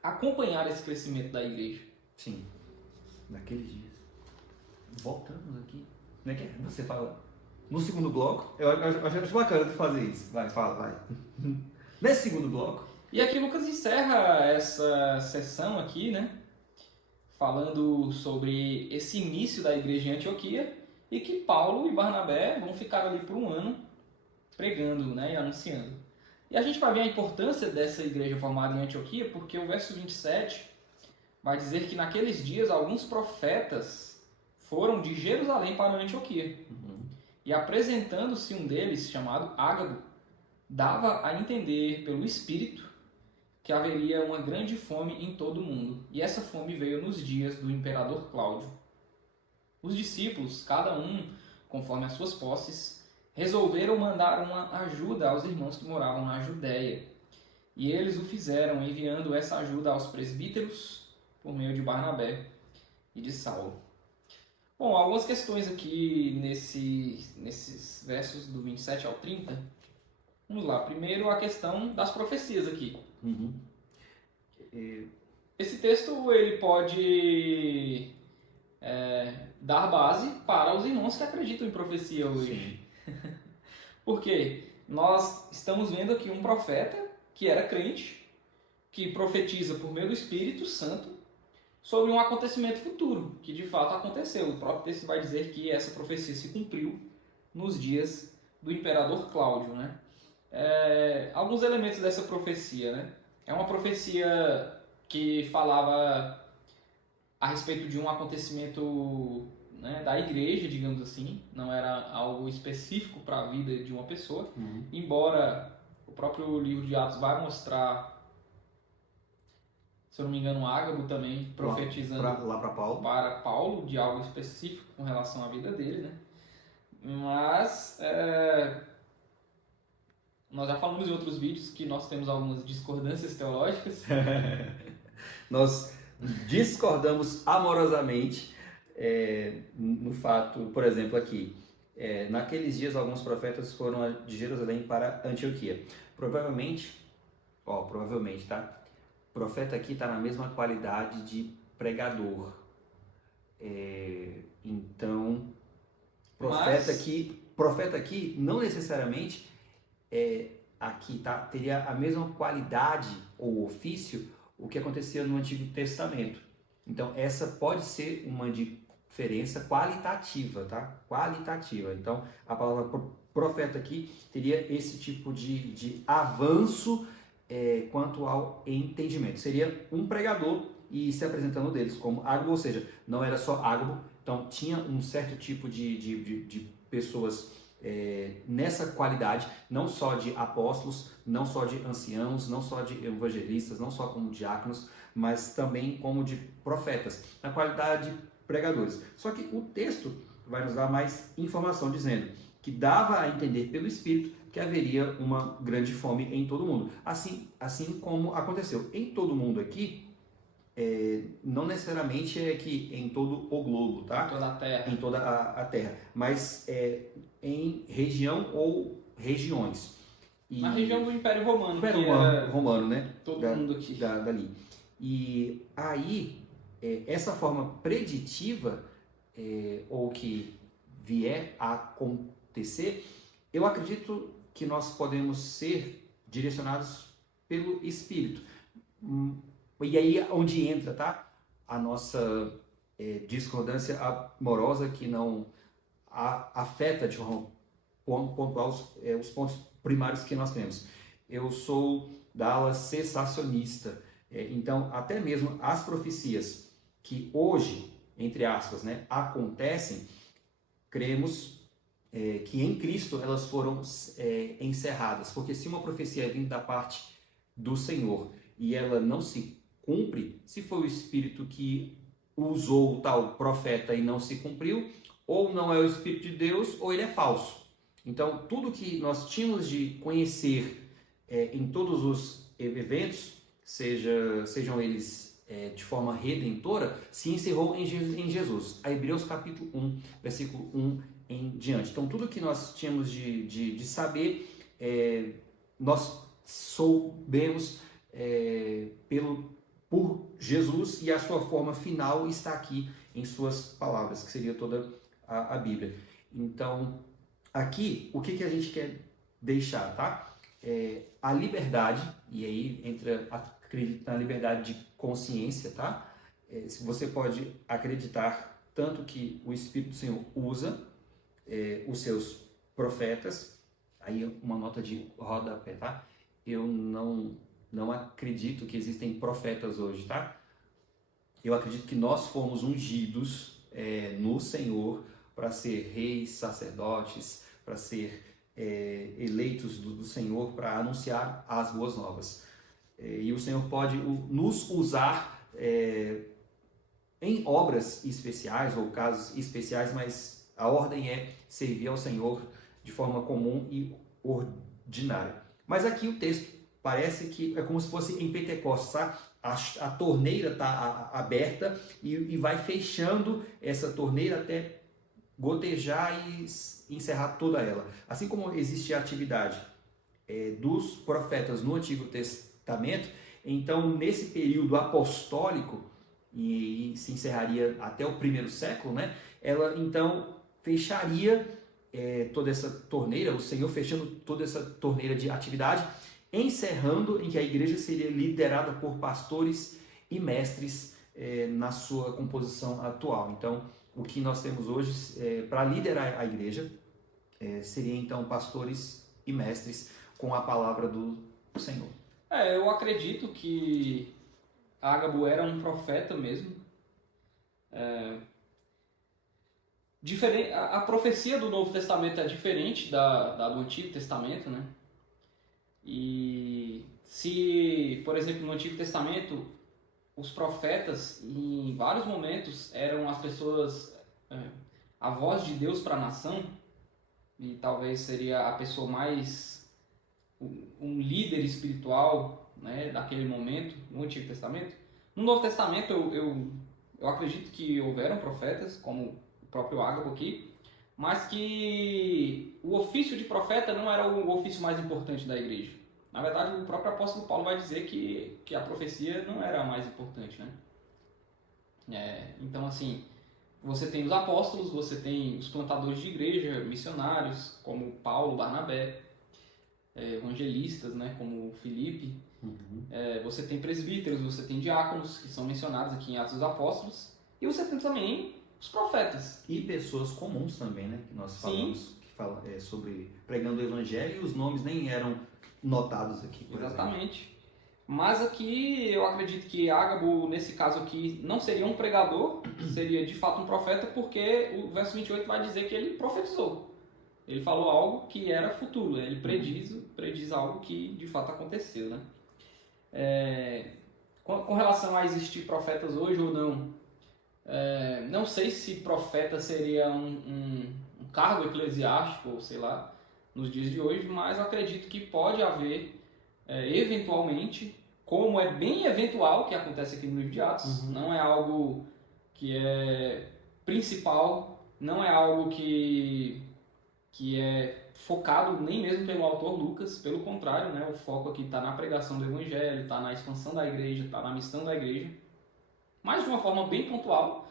acompanhar esse crescimento da igreja. Sim, naqueles dias. Voltamos aqui. Como é que é? Você fala no segundo bloco. Eu acho bacana de fazer isso. Vai. Nesse segundo bloco. E aqui Lucas encerra essa sessão aqui, né? Falando sobre esse início da igreja em Antioquia e que Paulo e Barnabé vão ficar ali por um ano pregando, né, e anunciando. E a gente vai ver a importância dessa igreja formada em Antioquia, porque o verso 27 vai dizer que naqueles dias alguns profetas foram de Jerusalém para Antioquia. E apresentando-se um deles, chamado Ágabo, dava a entender pelo Espírito que haveria uma grande fome em todo o mundo. E essa fome veio nos dias do imperador Cláudio. Os discípulos, cada um conforme as suas posses, resolveram mandar uma ajuda aos irmãos que moravam na Judéia. E eles o fizeram, enviando essa ajuda aos presbíteros por meio de Barnabé e de Saulo. Bom, algumas questões aqui nesses versos do 27 ao 30. Vamos lá. Primeiro, a questão das profecias aqui. Esse texto ele pode dar base para os irmãos que acreditam em profecia hoje. Porque nós estamos vendo aqui um profeta que era crente, que profetiza por meio do Espírito Santo sobre um acontecimento futuro, que de fato aconteceu. O próprio texto vai dizer que essa profecia se cumpriu nos dias do imperador Cláudio, né? Alguns elementos dessa profecia, né? É uma profecia que falava a respeito de um acontecimento, né, da igreja, digamos assim. Não era algo específico para a vida de uma pessoa, embora o próprio livro de Atos vai mostrar, se eu não me engano, Ágabo também profetizando lá para Paulo. para Paulo de algo específico com relação à vida dele, né? Mas nós já falamos em outros vídeos que nós temos algumas discordâncias teológicas. Nós discordamos amorosamente no fato, por exemplo, aqui, naqueles dias alguns profetas foram de Jerusalém para Antioquia. Provavelmente, tá? Profeta aqui está na mesma qualidade de pregador. Então, profeta aqui não necessariamente aqui teria a mesma qualidade ou ofício o que acontecia no Antigo Testamento. Então, essa pode ser uma diferença qualitativa, tá? Qualitativa. Então, a palavra profeta aqui teria esse tipo de avanço quanto ao entendimento. Seria um pregador e se apresentando deles como Ágabo, ou seja, não era só Ágabo, então tinha um certo tipo de pessoas nessa qualidade, não só de apóstolos, não só de anciãos, não só de evangelistas, não só como diáconos, mas também como de profetas, na qualidade de pregadores. Só que o texto vai nos dar mais informação, dizendo que dava a entender pelo Espírito que haveria uma grande fome em todo o mundo. Assim como aconteceu. Em todo o mundo aqui, não necessariamente é que em todo o globo, tá? Toda a terra. Em toda a terra, mas em região ou regiões. Na região do Império Romano. Romano, né? Todo mundo aqui. Dali. E aí, essa forma preditiva, ou que vier a acontecer, eu acredito que nós podemos ser direcionados pelo Espírito. E aí onde entra, tá? A nossa discordância amorosa que não afeta de forma pontual os pontos primários que nós temos. Eu sou da ala cessacionista. Então, até mesmo as profecias que hoje, entre aspas, né, acontecem, cremos que em Cristo elas foram encerradas. Porque se uma profecia é vinda da parte do Senhor e ela não se cumpre, se foi o Espírito que usou o tal profeta e não se cumpriu, ou não é o Espírito de Deus, ou ele é falso. Então, tudo que nós tínhamos de conhecer em todos os eventos, sejam eles de forma redentora, se encerrou em Jesus. A Hebreus capítulo 1, versículo 1 em diante. Então, tudo que nós tínhamos de saber, nós soubemos por Jesus, e a sua forma final está aqui em suas palavras, que seria toda a Bíblia. Então, aqui, o que a gente quer deixar, tá? A liberdade, e aí entra acreditar na liberdade de consciência, tá? Você pode acreditar tanto que o Espírito do Senhor usa os seus profetas, aí uma nota de rodapé, tá? Eu não acredito que existem profetas hoje, tá? Eu acredito que nós fomos ungidos no Senhor para ser reis, sacerdotes, para ser eleitos do Senhor, para anunciar as boas novas. E o Senhor pode nos usar em obras especiais ou casos especiais, mas a ordem é servir ao Senhor de forma comum e ordinária. Mas aqui o texto parece que é como se fosse em Pentecostes, tá? A torneira está aberta e vai fechando essa torneira até gotejar e encerrar toda ela. Assim como existe a atividade dos profetas no Antigo Testamento, então nesse período apostólico, e se encerraria até o primeiro século, né? Ela então fecharia toda essa torneira, o Senhor fechando toda essa torneira de atividade, encerrando em que a igreja seria liderada por pastores e mestres na sua composição atual. Então, o que nós temos hoje para liderar a igreja seria então pastores e mestres com a palavra do Senhor. Eu acredito que Ágabo era um profeta mesmo. A profecia do Novo Testamento é diferente da do Antigo Testamento, né? E se, por exemplo, no Antigo Testamento, os profetas, em vários momentos, eram as pessoas, a voz de Deus para a nação, e talvez seria a pessoa mais, um líder espiritual, né, daquele momento, no Antigo Testamento. No Novo Testamento, eu acredito que houveram profetas, como o próprio Ágabo aqui, mas que o ofício de profeta não era o ofício mais importante da igreja. Na verdade, o próprio apóstolo Paulo vai dizer que a profecia não era a mais importante, né? Então, assim, você tem os apóstolos, você tem os plantadores de igreja, missionários, como Paulo, Barnabé, evangelistas, né, como Filipe. Você tem presbíteros, você tem diáconos, que são mencionados aqui em Atos dos Apóstolos, e você tem também os profetas. E pessoas comuns também, né? Que nós falamos, que fala sobre pregando o evangelho, e os nomes nem eram notados aqui, por Exatamente. exemplo. Mas aqui eu acredito que Ágabo, nesse caso aqui, não seria um pregador, seria de fato um profeta, porque o verso 28 vai dizer que ele profetizou. Ele falou algo que era futuro, ele prediz algo que de fato aconteceu, né? Com relação a existir profetas hoje ou não, não sei se profeta seria um cargo eclesiástico, ou sei lá, nos dias de hoje, mas eu acredito que pode haver, eventualmente, como é bem eventual que acontece aqui no livro de Atos, não é algo que é principal, não é algo que é focado nem mesmo pelo autor Lucas, pelo contrário, né? O foco aqui está na pregação do evangelho, está na expansão da igreja, está na missão da igreja, mas de uma forma bem pontual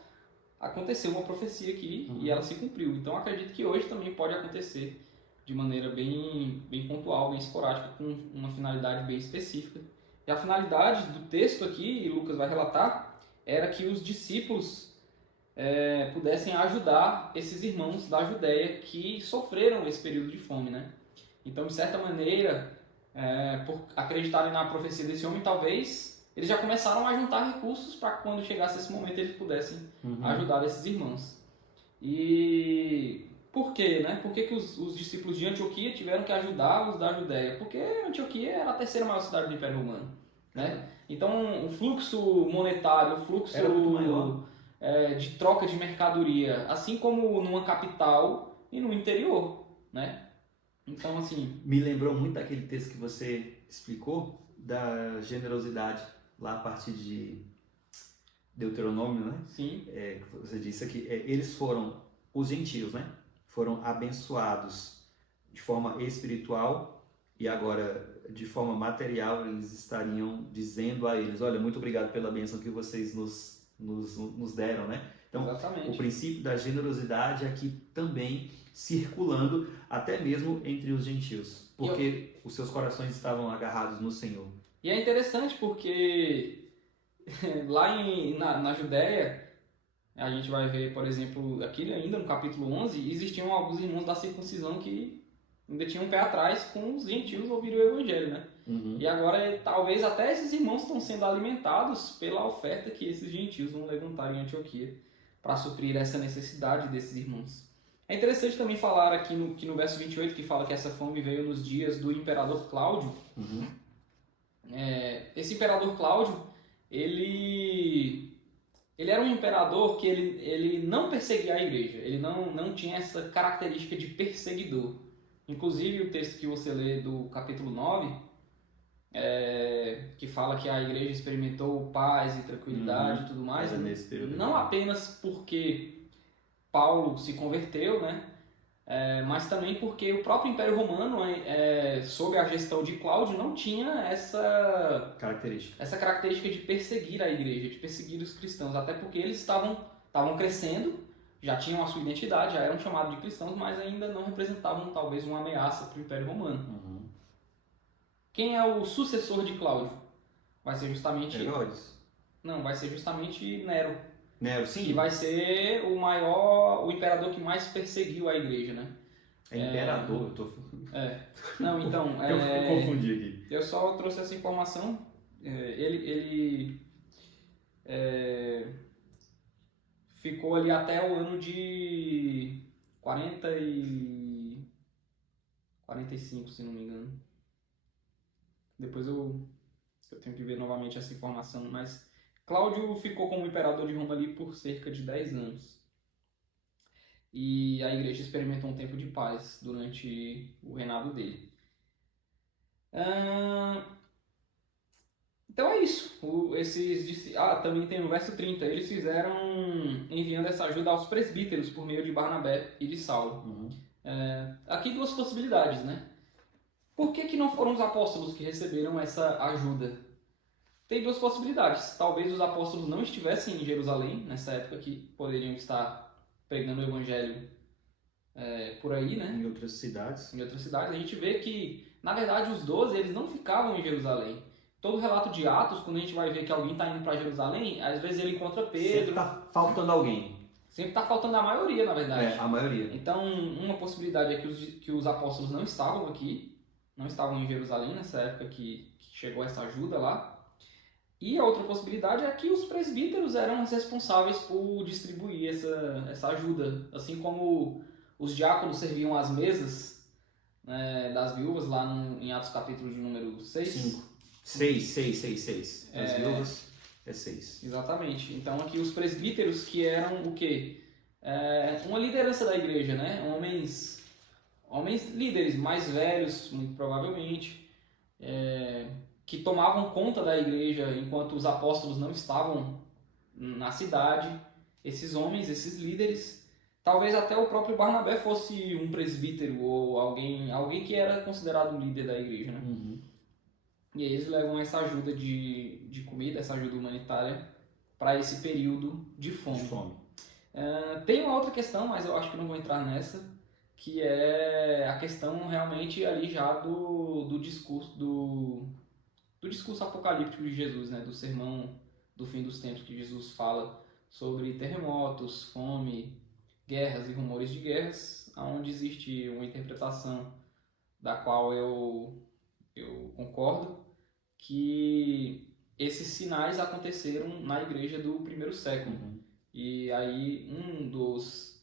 aconteceu uma profecia aqui e ela se cumpriu. Então acredito que hoje também pode acontecer de maneira bem pontual, bem esporádica, com uma finalidade bem específica. E a finalidade do texto aqui, e Lucas vai relatar, era que os discípulos pudessem ajudar esses irmãos da Judéia que sofreram esse período de fome, né? Então, de certa maneira, por acreditarem na profecia desse homem, talvez eles já começaram a juntar recursos para quando chegasse esse momento eles pudessem ajudar esses irmãos. E por quê, né? Por que os discípulos de Antioquia tiveram que ajudar os da Judéia? Porque Antioquia era a terceira maior cidade do Império Romano, né? Então, o fluxo monetário, o fluxo era muito maior. De troca de mercadoria, assim como numa capital e no interior, né? Então, assim... Me lembrou muito daquele texto que você explicou, da generosidade, lá a partir de Deuteronômio, né? Sim. Você disse aqui, eles foram, os gentios, né? Foram abençoados de forma espiritual e agora, de forma material, eles estariam dizendo a eles, olha, muito obrigado pela bênção que vocês nos deram, né? Então, exatamente. O princípio da generosidade aqui também circulando até mesmo entre os gentios, porque os seus corações estavam agarrados no Senhor. E é interessante porque lá na Judéia, a gente vai ver, por exemplo, aqui ainda no capítulo 11, existiam alguns irmãos da circuncisão que ainda tinham um pé atrás com os gentios ouvirem o evangelho, né? E agora, talvez até esses irmãos estão sendo alimentados pela oferta que esses gentios vão levantar em Antioquia para suprir essa necessidade desses irmãos. É interessante também falar aqui no verso 28, que fala que essa fome veio nos dias do imperador Cláudio. Esse imperador Cláudio, ele era um imperador que ele não perseguia a igreja, ele não tinha essa característica de perseguidor. Inclusive, o texto que você lê do capítulo 9, que fala que a igreja experimentou paz e tranquilidade e tudo mais, nesse período não apenas porque Paulo se converteu, né? Mas também porque o próprio Império Romano, sob a gestão de Cláudio, não tinha essa característica de perseguir a igreja, de perseguir os cristãos, até porque eles estavam crescendo, já tinham a sua identidade, já eram chamados de cristãos, mas ainda não representavam talvez uma ameaça para o Império Romano. Quem é o sucessor de Cláudio? Vai ser justamente... Herodes? Não, vai ser justamente Nero. Nero, sim. Que vai ser o imperador que mais perseguiu a igreja, né? Imperador, eu tô... Não, então... eu confundi aqui. Eu só trouxe essa informação. Ele ficou ali até o ano de 45, se não me engano. Depois eu tenho que ver novamente essa informação, mas Cláudio ficou como imperador de Roma ali por cerca de 10 anos. E a igreja experimentou um tempo de paz durante o reinado dele. Então é isso. Também tem no verso 30. Eles fizeram enviando essa ajuda aos presbíteros por meio de Barnabé e de Saulo. Aqui duas possibilidades, né? Por que não foram os apóstolos que receberam essa ajuda? Tem duas possibilidades. Talvez os apóstolos não estivessem em Jerusalém nessa época, que poderiam estar pregando o evangelho por aí, né? Em outras cidades. Em outras cidades. A gente vê que, na verdade, os 12 eles não ficavam em Jerusalém. Todo relato de Atos, quando a gente vai ver que alguém está indo para Jerusalém, às vezes ele encontra Pedro. Sempre está faltando alguém. Sempre está faltando a maioria, na verdade. A maioria. Então, uma possibilidade é que os apóstolos não estavam aqui, não estavam em Jerusalém nessa época que chegou essa ajuda lá. E a outra possibilidade é que os presbíteros eram os responsáveis por distribuir essa ajuda. Assim como os diáconos serviam as mesas, né, das viúvas, lá em Atos capítulo de número 6. 5. 6. As viúvas é 6. Exatamente. Então aqui os presbíteros, que eram o quê? Uma liderança da igreja, né? Homens líderes, mais velhos, muito provavelmente, que tomavam conta da igreja enquanto os apóstolos não estavam na cidade. Esses homens, esses líderes, talvez até o próprio Barnabé fosse um presbítero ou alguém que era considerado um líder da igreja, né? E aí eles levam essa ajuda de comida, essa ajuda humanitária para esse período de fome. Tem uma outra questão, mas eu acho que não vou entrar nessa, que é a questão realmente ali já do discurso apocalíptico de Jesus, né? Do sermão do fim dos tempos, que Jesus fala sobre terremotos, fome, guerras e rumores de guerras, onde existe uma interpretação da qual eu concordo, que esses sinais aconteceram na igreja do primeiro século. E aí um dos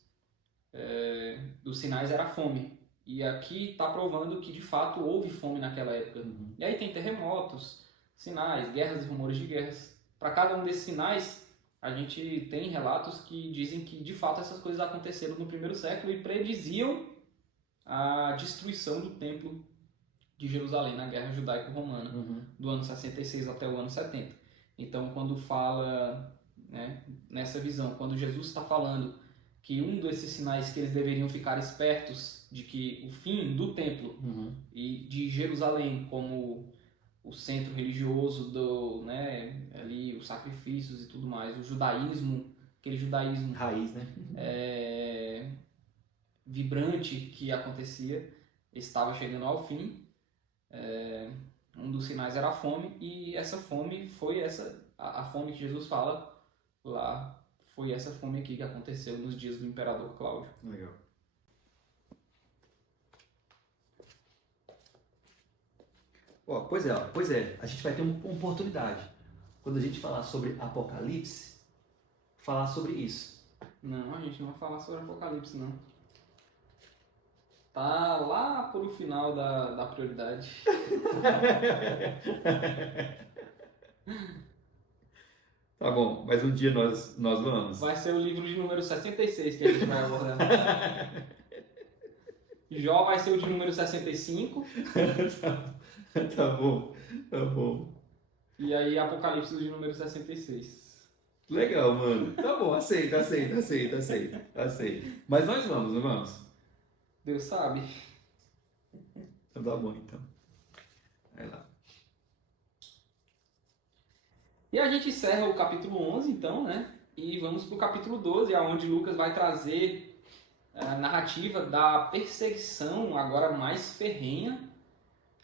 sinais era a fome. E aqui está provando que de fato houve fome naquela época. E aí tem terremotos, sinais, guerras e rumores de guerras. Para cada um desses sinais, a gente tem relatos que dizem que de fato essas coisas aconteceram no primeiro século e prediziam a destruição do templo de Jerusalém na Guerra Judaico-Romana, do ano 66 até o ano 70. Então, quando fala, né, nessa visão, quando Jesus está falando que um desses sinais que eles deveriam ficar espertos de que o fim do templo e de Jerusalém como o centro religioso ali os sacrifícios e tudo mais, o judaísmo, aquele judaísmo raiz, né? Vibrante que acontecia, estava chegando ao fim. Um dos sinais era a fome, e essa fome foi a fome que Jesus fala lá, foi essa fome aqui que aconteceu nos dias do imperador Cláudio. Legal. Pois é, a gente vai ter uma oportunidade, quando a gente falar sobre Apocalipse, falar sobre isso. Não, a gente não vai falar sobre Apocalipse, não. Tá lá por o final da prioridade. Tá bom, mas um dia nós vamos. Vai ser o livro de número 66 que a gente vai abordar. Jó vai ser o de número 65. Tá bom. E aí Apocalipse o de número 66. Legal, mano. Tá bom, aceito. Mas nós vamos, não vamos? Deus sabe. Então tá bom, então. Vai lá. E a gente encerra o capítulo 11, então, né? E vamos para o capítulo 12, onde Lucas vai trazer a narrativa da perseguição, agora mais ferrenha,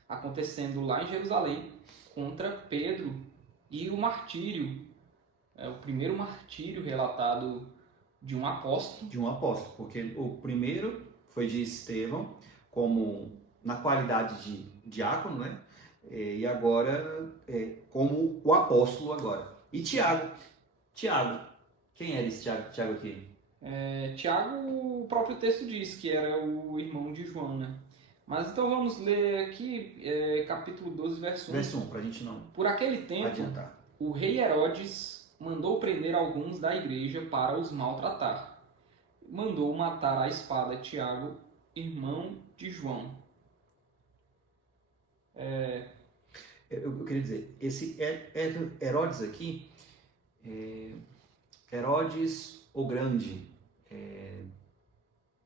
acontecendo lá em Jerusalém, contra Pedro, e o martírio, o primeiro martírio relatado de um apóstolo. De um apóstolo, porque o primeiro foi de Estevão, como na qualidade de diácono, né? E agora como o apóstolo agora. E Tiago, quem era esse Tiago aqui? Tiago, o próprio texto diz que era o irmão de João, né? Mas então vamos ler aqui capítulo 12, verso 1. Verso 1, pra gente não Por aquele tempo, adiantar. o rei Herodes mandou prender alguns da igreja para os maltratar. Mandou matar à espada Tiago, irmão de João. Eu queria dizer, esse Herodes aqui, Herodes o Grande,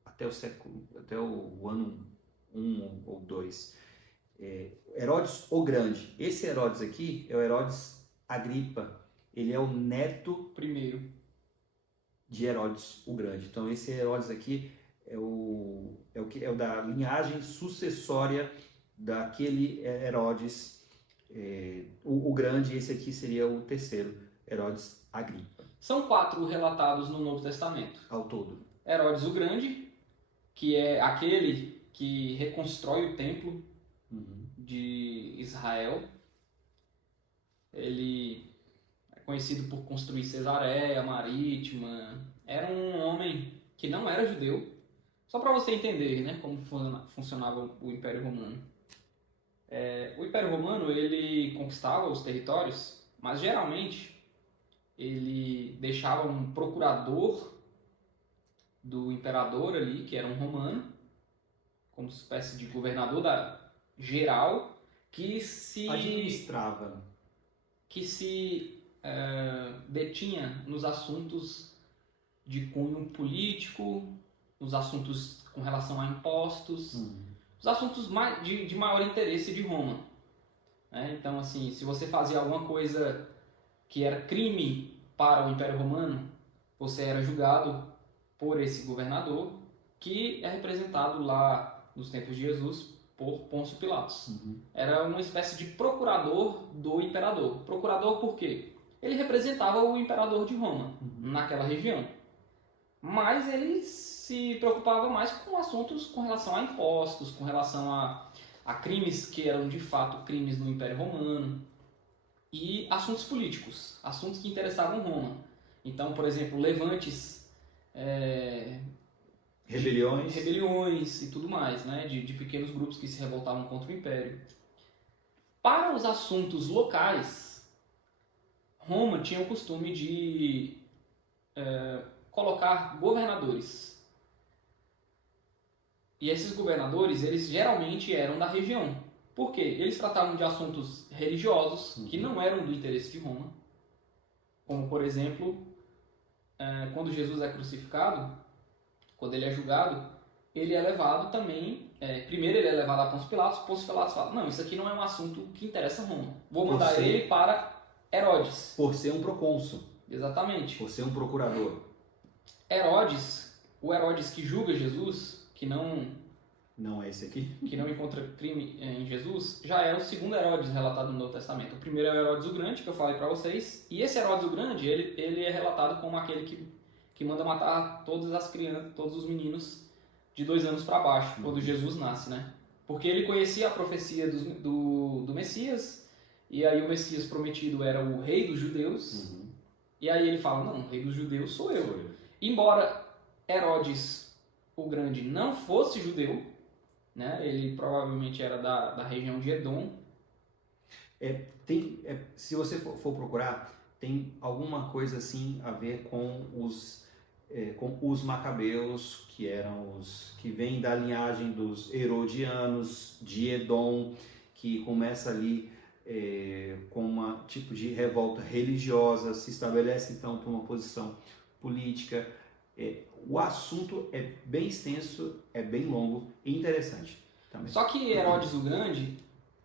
até o ano 1 ou 2, Herodes o Grande. Esse Herodes aqui é o Herodes Agripa, ele é o neto Primeiro. de Herodes o Grande. Então esse Herodes aqui é o da linhagem sucessória daquele Herodes o Grande. Esse aqui seria o terceiro, Herodes Agripa, São 4 relatados no Novo Testamento. ao todo. Herodes o Grande, que é aquele que reconstrói o templo de Israel. Ele é conhecido por construir Cesareia Marítima. Era um homem que não era judeu. Só para você entender, né, como funcionava o Império Romano. O Império Romano, ele conquistava os territórios, mas geralmente ele deixava um procurador do imperador ali, que era um romano, como espécie de governador geral, que se Administrava. detinha nos assuntos de cunho político, nos assuntos com relação a impostos, os assuntos de maior interesse de Roma. Então, assim, se você fazia alguma coisa que era crime para o Império Romano, você era julgado por esse governador, que é representado lá nos tempos de Jesus por Pôncio Pilatos. Era uma espécie de procurador do imperador. Procurador por quê? Ele representava o imperador de Roma naquela região. Mas ele se preocupava mais com assuntos com relação a impostos, com relação a crimes que eram de fato crimes no Império Romano e assuntos políticos, assuntos que interessavam Roma. Então, por exemplo, levantes, rebeliões e tudo mais, né? de pequenos grupos que se revoltavam contra o Império. Para os assuntos locais, Roma tinha o costume de colocar governadores. E esses governadores, eles geralmente eram da região. Por quê? Eles tratavam de assuntos religiosos que não eram do interesse de Roma. Como, por exemplo, quando Jesus é crucificado, quando ele é julgado, ele é levado também... primeiro ele é levado a Pôncio Pilatos fala, não, isso aqui não é um assunto que interessa a Roma. Vou mandar ele para Herodes. Por ser um procônsul. Exatamente. Por ser um procurador. O Herodes que julga Jesus, que não é esse aqui, que não encontra crime em Jesus, já é o segundo Herodes relatado no Novo Testamento. O primeiro é o Herodes o Grande, que eu falei para vocês, e esse Herodes o Grande, ele é relatado como aquele que manda matar todas as crianças, todos os meninos de 2 anos para baixo, quando Jesus nasce, né? Porque ele conhecia a profecia do Messias, e aí o Messias prometido era o rei dos judeus, e aí ele fala, não, o rei dos judeus sou eu. Embora Herodes o Grande não fosse judeu, né? Ele provavelmente era da região de Edom. Se você for procurar, tem alguma coisa assim a ver com os macabeus, que eram que vêm da linhagem dos herodianos, de Edom, que começa ali com um tipo de revolta religiosa, se estabelece então por uma posição política. O assunto é bem extenso, é bem longo e interessante também. Só que Herodes o Grande,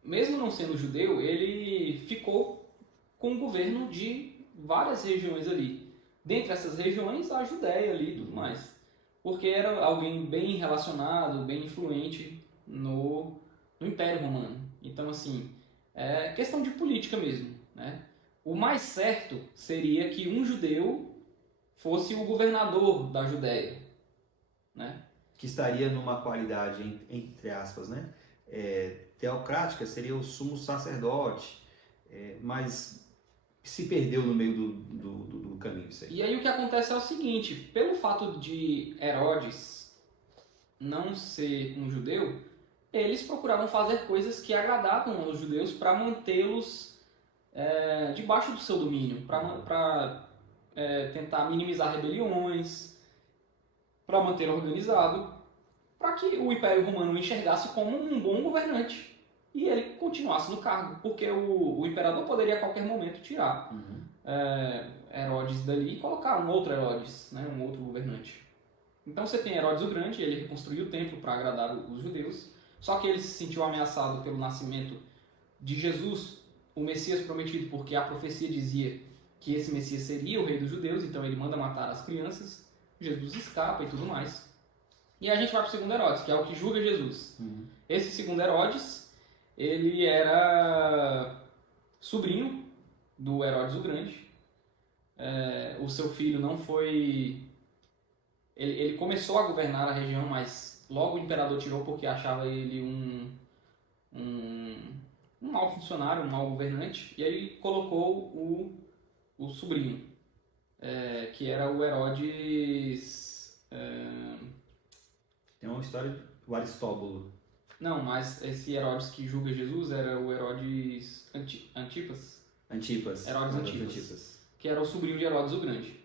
mesmo não sendo judeu, ele ficou com o governo de várias regiões ali. Dentre essas regiões, a Judéia ali e tudo mais. Porque era alguém bem relacionado, bem influente no Império Romano. Então, assim, é questão de política mesmo, né? O mais certo seria que um judeu fosse o governador da Judéia, né? Que estaria numa qualidade, entre aspas, né? Teocrática, seria o sumo sacerdote, mas se perdeu no meio do caminho isso aí. E aí o que acontece é o seguinte, pelo fato de Herodes não ser um judeu, eles procuravam fazer coisas que agradavam aos judeus para mantê-los debaixo do seu domínio, para tentar minimizar rebeliões, para manter organizado, para que o Império Romano o enxergasse como um bom governante e ele continuasse no cargo, porque o imperador poderia a qualquer momento tirar Herodes dali e colocar um outro Herodes, né, um outro governante. Então você tem Herodes o Grande, ele reconstruiu o templo para agradar os judeus, só que ele se sentiu ameaçado pelo nascimento de Jesus, o Messias prometido, porque a profecia dizia que esse Messias seria o rei dos judeus, então ele manda matar as crianças, Jesus escapa e tudo mais. E a gente vai para o segundo Herodes, que é o que julga Jesus. Esse segundo Herodes, ele era sobrinho do Herodes o Grande. O seu filho não foi... Ele começou a governar a região, mas logo o imperador tirou porque achava ele um mau funcionário, um mau governante, e aí colocou o sobrinho, que era o Herodes... Tem uma história do Aristóbulo. Não, mas esse Herodes que julga Jesus era o Herodes Antipas. Herodes Antipas. Que era o sobrinho de Herodes o Grande.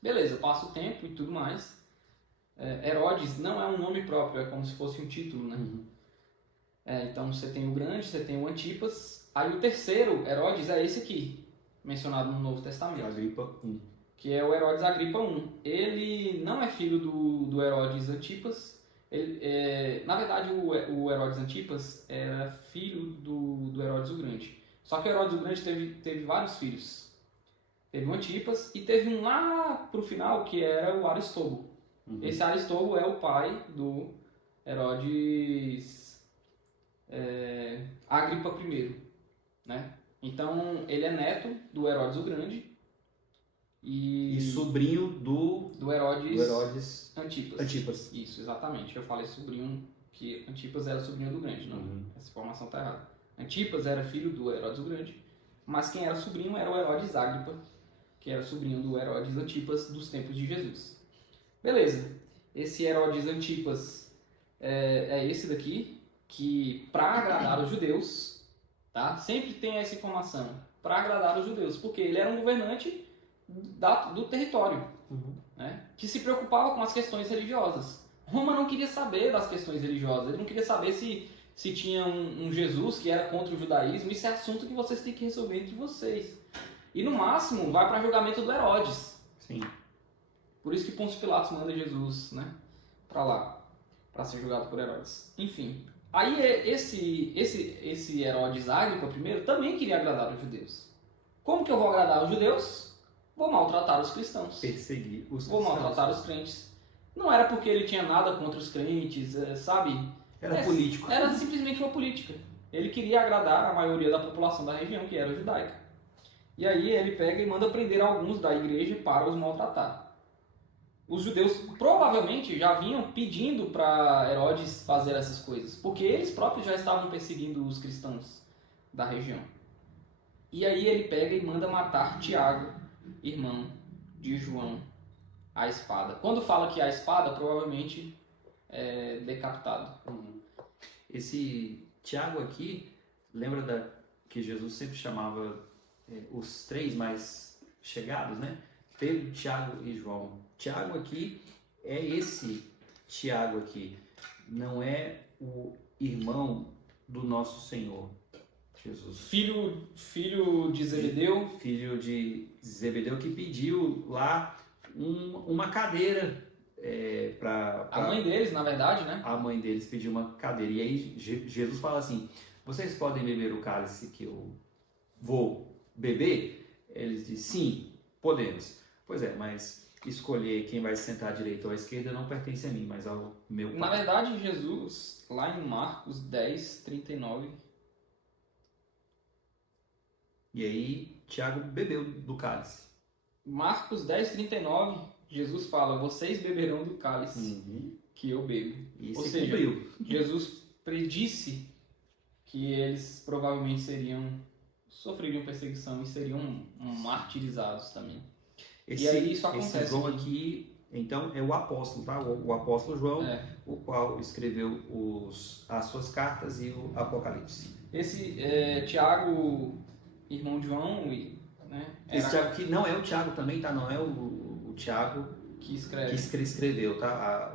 Beleza, passa o tempo e tudo mais. Herodes não é um nome próprio, é como se fosse um título, né? Então você tem o Grande, você tem o Antipas. Aí o terceiro Herodes é esse aqui, mencionado no Novo Testamento. Agripa I. Que é o Herodes Agripa I. Ele não é filho do Herodes Antipas. Na verdade, o Herodes Antipas era filho do Herodes o Grande. Só que o Herodes o Grande teve vários filhos. Teve o Antipas e teve um lá pro final que era o Aristóbulo. Esse Aristóbulo é o pai do Herodes Agripa I, né? Então ele é neto do Herodes o Grande e sobrinho do Herodes Antipas. Isso, exatamente. Eu falei sobrinho, que Antipas era sobrinho do Grande, não. Essa informação está errada. Antipas era filho do Herodes o Grande, mas quem era sobrinho era o Herodes Agripa, que era sobrinho do Herodes Antipas dos tempos de Jesus. Beleza. Esse Herodes Antipas é esse daqui, que para agradar os judeus, tá? Sempre tem essa informação, para agradar os judeus, porque ele era um governante do território, né? Que se preocupava com as questões religiosas. Roma não queria saber das questões religiosas, ele não queria saber se tinha um Jesus que era contra o judaísmo. Isso é assunto que vocês têm que resolver entre vocês. E no máximo vai para julgamento do Herodes. Sim. Por isso que Pôncio Pilatos manda Jesus, né, para lá, para ser julgado por Herodes. Enfim, aí esse Herodes Agripa primeiro também queria agradar os judeus. Como que eu vou agradar os judeus? Vou maltratar os cristãos. Perseguir os cristãos. Vou maltratar os crentes. Não era porque ele tinha nada contra os crentes, sabe? Era político. Era simplesmente uma política. Ele queria agradar a maioria da população da região, que era judaica. E aí ele pega e manda prender alguns da igreja para os maltratar. Os judeus provavelmente já vinham pedindo para Herodes fazer essas coisas, porque eles próprios já estavam perseguindo os cristãos da região. E aí ele pega e manda matar Tiago, irmão de João, à espada. Quando fala que a espada, provavelmente é decapitado. Esse Tiago aqui, lembra que Jesus sempre chamava os três mais chegados, né? Pedro, Tiago e João. Tiago aqui é esse Tiago aqui, não é o irmão do nosso Senhor Jesus. Filho de Zebedeu. Filho de Zebedeu, que pediu lá uma cadeira para... A mãe deles, na verdade, né? A mãe deles pediu uma cadeira. E aí Jesus fala assim, vocês podem beber o cálice que eu vou beber? Eles dizem, sim, podemos. Pois é, mas escolher quem vai se sentar à direita ou à esquerda não pertence a mim, mas ao meu pai. Na verdade, Jesus, lá em Marcos 10, 39... E aí, Tiago bebeu do cálice. Marcos 10, 39, Jesus fala, vocês beberão do cálice que eu bebo. E Ou se seja, cumpriu. Jesus predisse que eles provavelmente sofreriam perseguição e seriam martirizados também. E aí isso acontece. Esse João aqui Então é o apóstolo, tá? O apóstolo João, É. o qual escreveu as suas cartas e o Apocalipse. Esse Tiago, irmão de João, né, Esse era Tiago que não é o Tiago também, tá? Não é o Tiago que escreve. que escreveu, tá?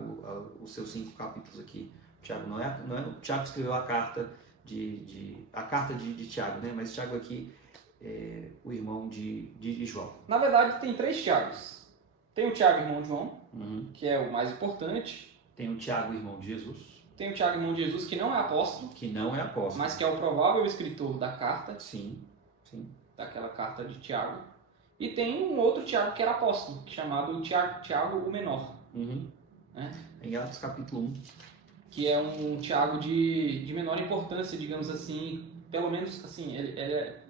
Os seus 5 capítulos aqui. O Tiago não é o Tiago que escreveu a carta de Tiago, né? Mas Tiago aqui é o irmão de João. Na verdade, tem 3 Tiagos. Tem o Tiago, irmão de João, Uhum. que é o mais importante. Tem o Tiago, irmão de Jesus, Tem o Tiago, irmão de Jesus, que não é apóstolo, que não é apóstolo. mas que é o provável escritor da carta, Sim. daquela carta de Tiago. E tem um outro Tiago que era apóstolo, chamado Tiago o Menor, Uhum. né? Em Atos capítulo 1. Que é um Tiago de menor importância, digamos assim, pelo menos assim, ele é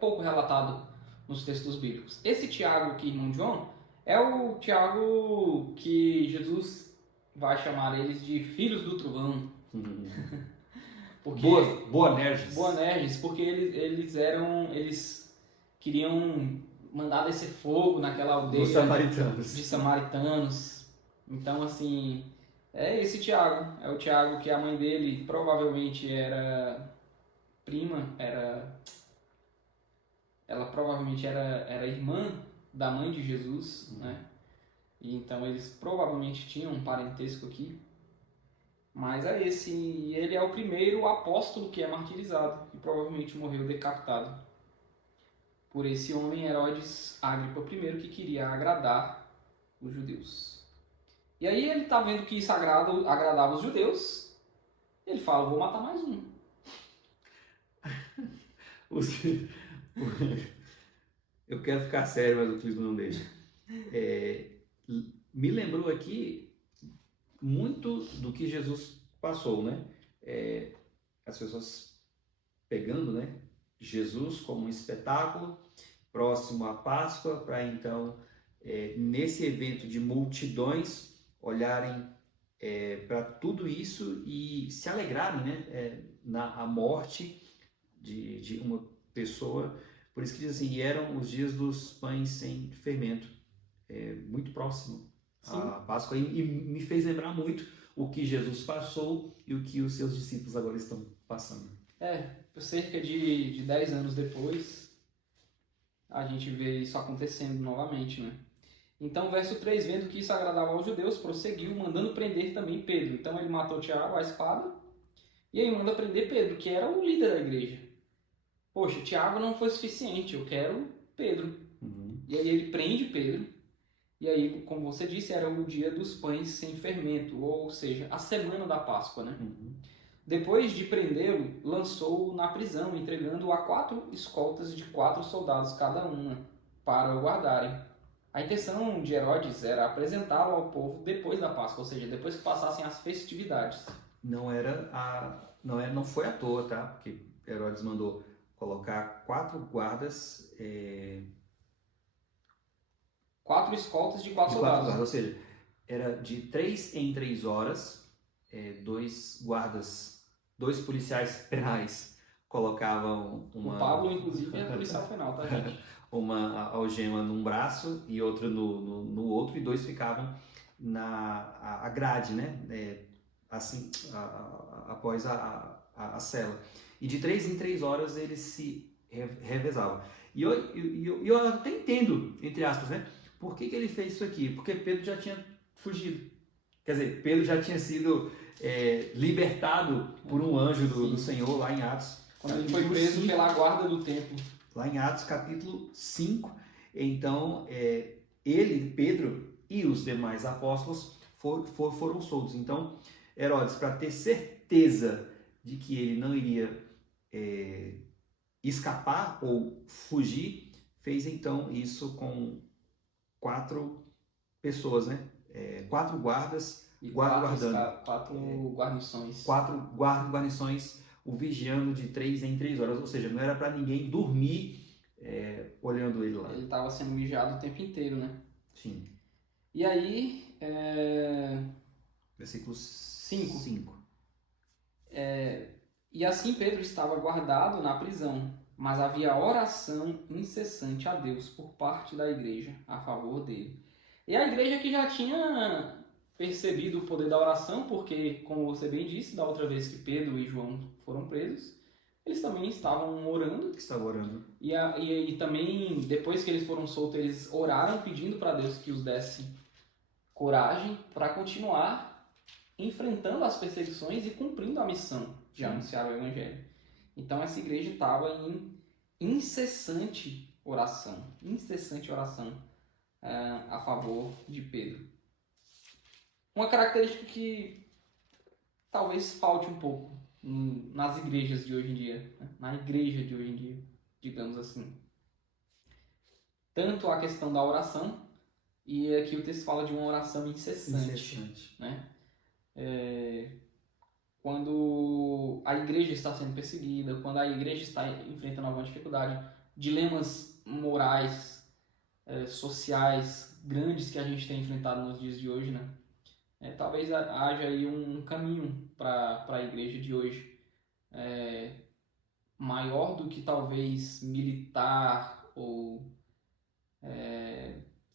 pouco relatado nos textos bíblicos. Esse Tiago aqui, irmão de João, é o Tiago que Jesus vai chamar eles de filhos do trovão. Uhum. Porque, Boanerges. Boanerges, porque eles queriam mandar descer fogo naquela aldeia Dos samaritanos. de samaritanos. Então, assim, é esse Tiago. É o Tiago que a mãe dele provavelmente era prima, ela provavelmente era irmã da mãe de Jesus, né? E então eles provavelmente tinham um parentesco aqui. Mas é esse, e ele é o primeiro apóstolo que é martirizado, e provavelmente morreu decapitado por esse homem Herodes Agripa I, que queria agradar os judeus. E aí ele está vendo que isso agradava os judeus, ele fala, vou matar mais um. Eu quero ficar sério, mas o Clisma não deixa. Me lembrou aqui muito do que Jesus passou, né? As pessoas pegando, né? Jesus como um espetáculo próximo à Páscoa, para então, nesse evento de multidões, olharem para tudo isso e se alegrarem, né? Na morte de uma pessoa. Por isso que diz assim, e eram os dias dos pães sem fermento, muito próximo à Páscoa, e me fez lembrar muito o que Jesus passou e o que os seus discípulos agora estão passando. Cerca de 10 anos depois, a gente vê isso acontecendo novamente, né? Então, verso 3, vendo que isso agradava aos judeus, prosseguiu, mandando prender também Pedro. Então, ele matou Tiago, a espada, e aí manda prender Pedro, que era o líder da igreja. Poxa, Tiago não foi suficiente, eu quero Pedro. Uhum. E aí ele prende Pedro, e aí, como você disse, era o dia dos pães sem fermento, ou seja, a semana da Páscoa, né? Uhum. Depois de prendê-lo, lançou-o na prisão, entregando-o a 4 escoltas de 4 soldados cada uma, para o guardarem. A intenção de Herodes era apresentá-lo ao povo depois da Páscoa, ou seja, depois que passassem as festividades. Não foi à toa, tá? Porque Herodes mandou colocar 4 guardas, 4 escoltas de 4 soldados. ou seja, era de 3 em 3 horas, 2 guardas, 2 policiais penais colocavam uma... O Pablo, inclusive, é policial penal, tá, gente? Uma algema num braço e outra no outro, e 2 ficavam na grade, né? Assim, após a cela. E de 3 em 3 horas eles se revezavam. E eu até entendo, entre aspas, né? Por que ele fez isso aqui? Porque Pedro já tinha fugido. Quer dizer, Pedro já tinha sido libertado por um anjo do Senhor lá em Atos. Quando ele foi preso pela guarda do templo. Lá em Atos capítulo 5. Então, ele, Pedro e os demais apóstolos foram soltos. Então, Herodes, para ter certeza de que ele não iria escapar ou fugir, fez então isso com 4 pessoas, né? 4 guardas E guardando. 4 guarnições. 4 guarnições o vigiando de 3 em 3 horas. Ou seja, não era para ninguém dormir olhando ele lá. Ele estava sendo vigiado o tempo inteiro, né? Sim. E aí... Versículo 5. E assim Pedro estava guardado na prisão, mas havia oração incessante a Deus por parte da igreja a favor dele. E a igreja que já tinha percebido o poder da oração, porque, como você bem disse, da outra vez que Pedro e João foram presos, eles também estavam orando. Que estava orando. E também, depois que eles foram soltos, eles oraram pedindo para Deus que os desse coragem para continuar enfrentando as perseguições e cumprindo a missão de anunciar o Evangelho. Então essa igreja estava em incessante oração a favor de Pedro. Uma característica que talvez falte um pouco nas igrejas de hoje em dia, né? Na igreja de hoje em dia, digamos assim. Tanto a questão da oração, e aqui o texto fala de uma oração incessante. Né? Quando a igreja está sendo perseguida, quando a igreja está enfrentando alguma dificuldade, dilemas morais, sociais grandes que a gente tem enfrentado nos dias de hoje, né? Talvez haja aí um caminho para a igreja de hoje, maior do que talvez militar ou,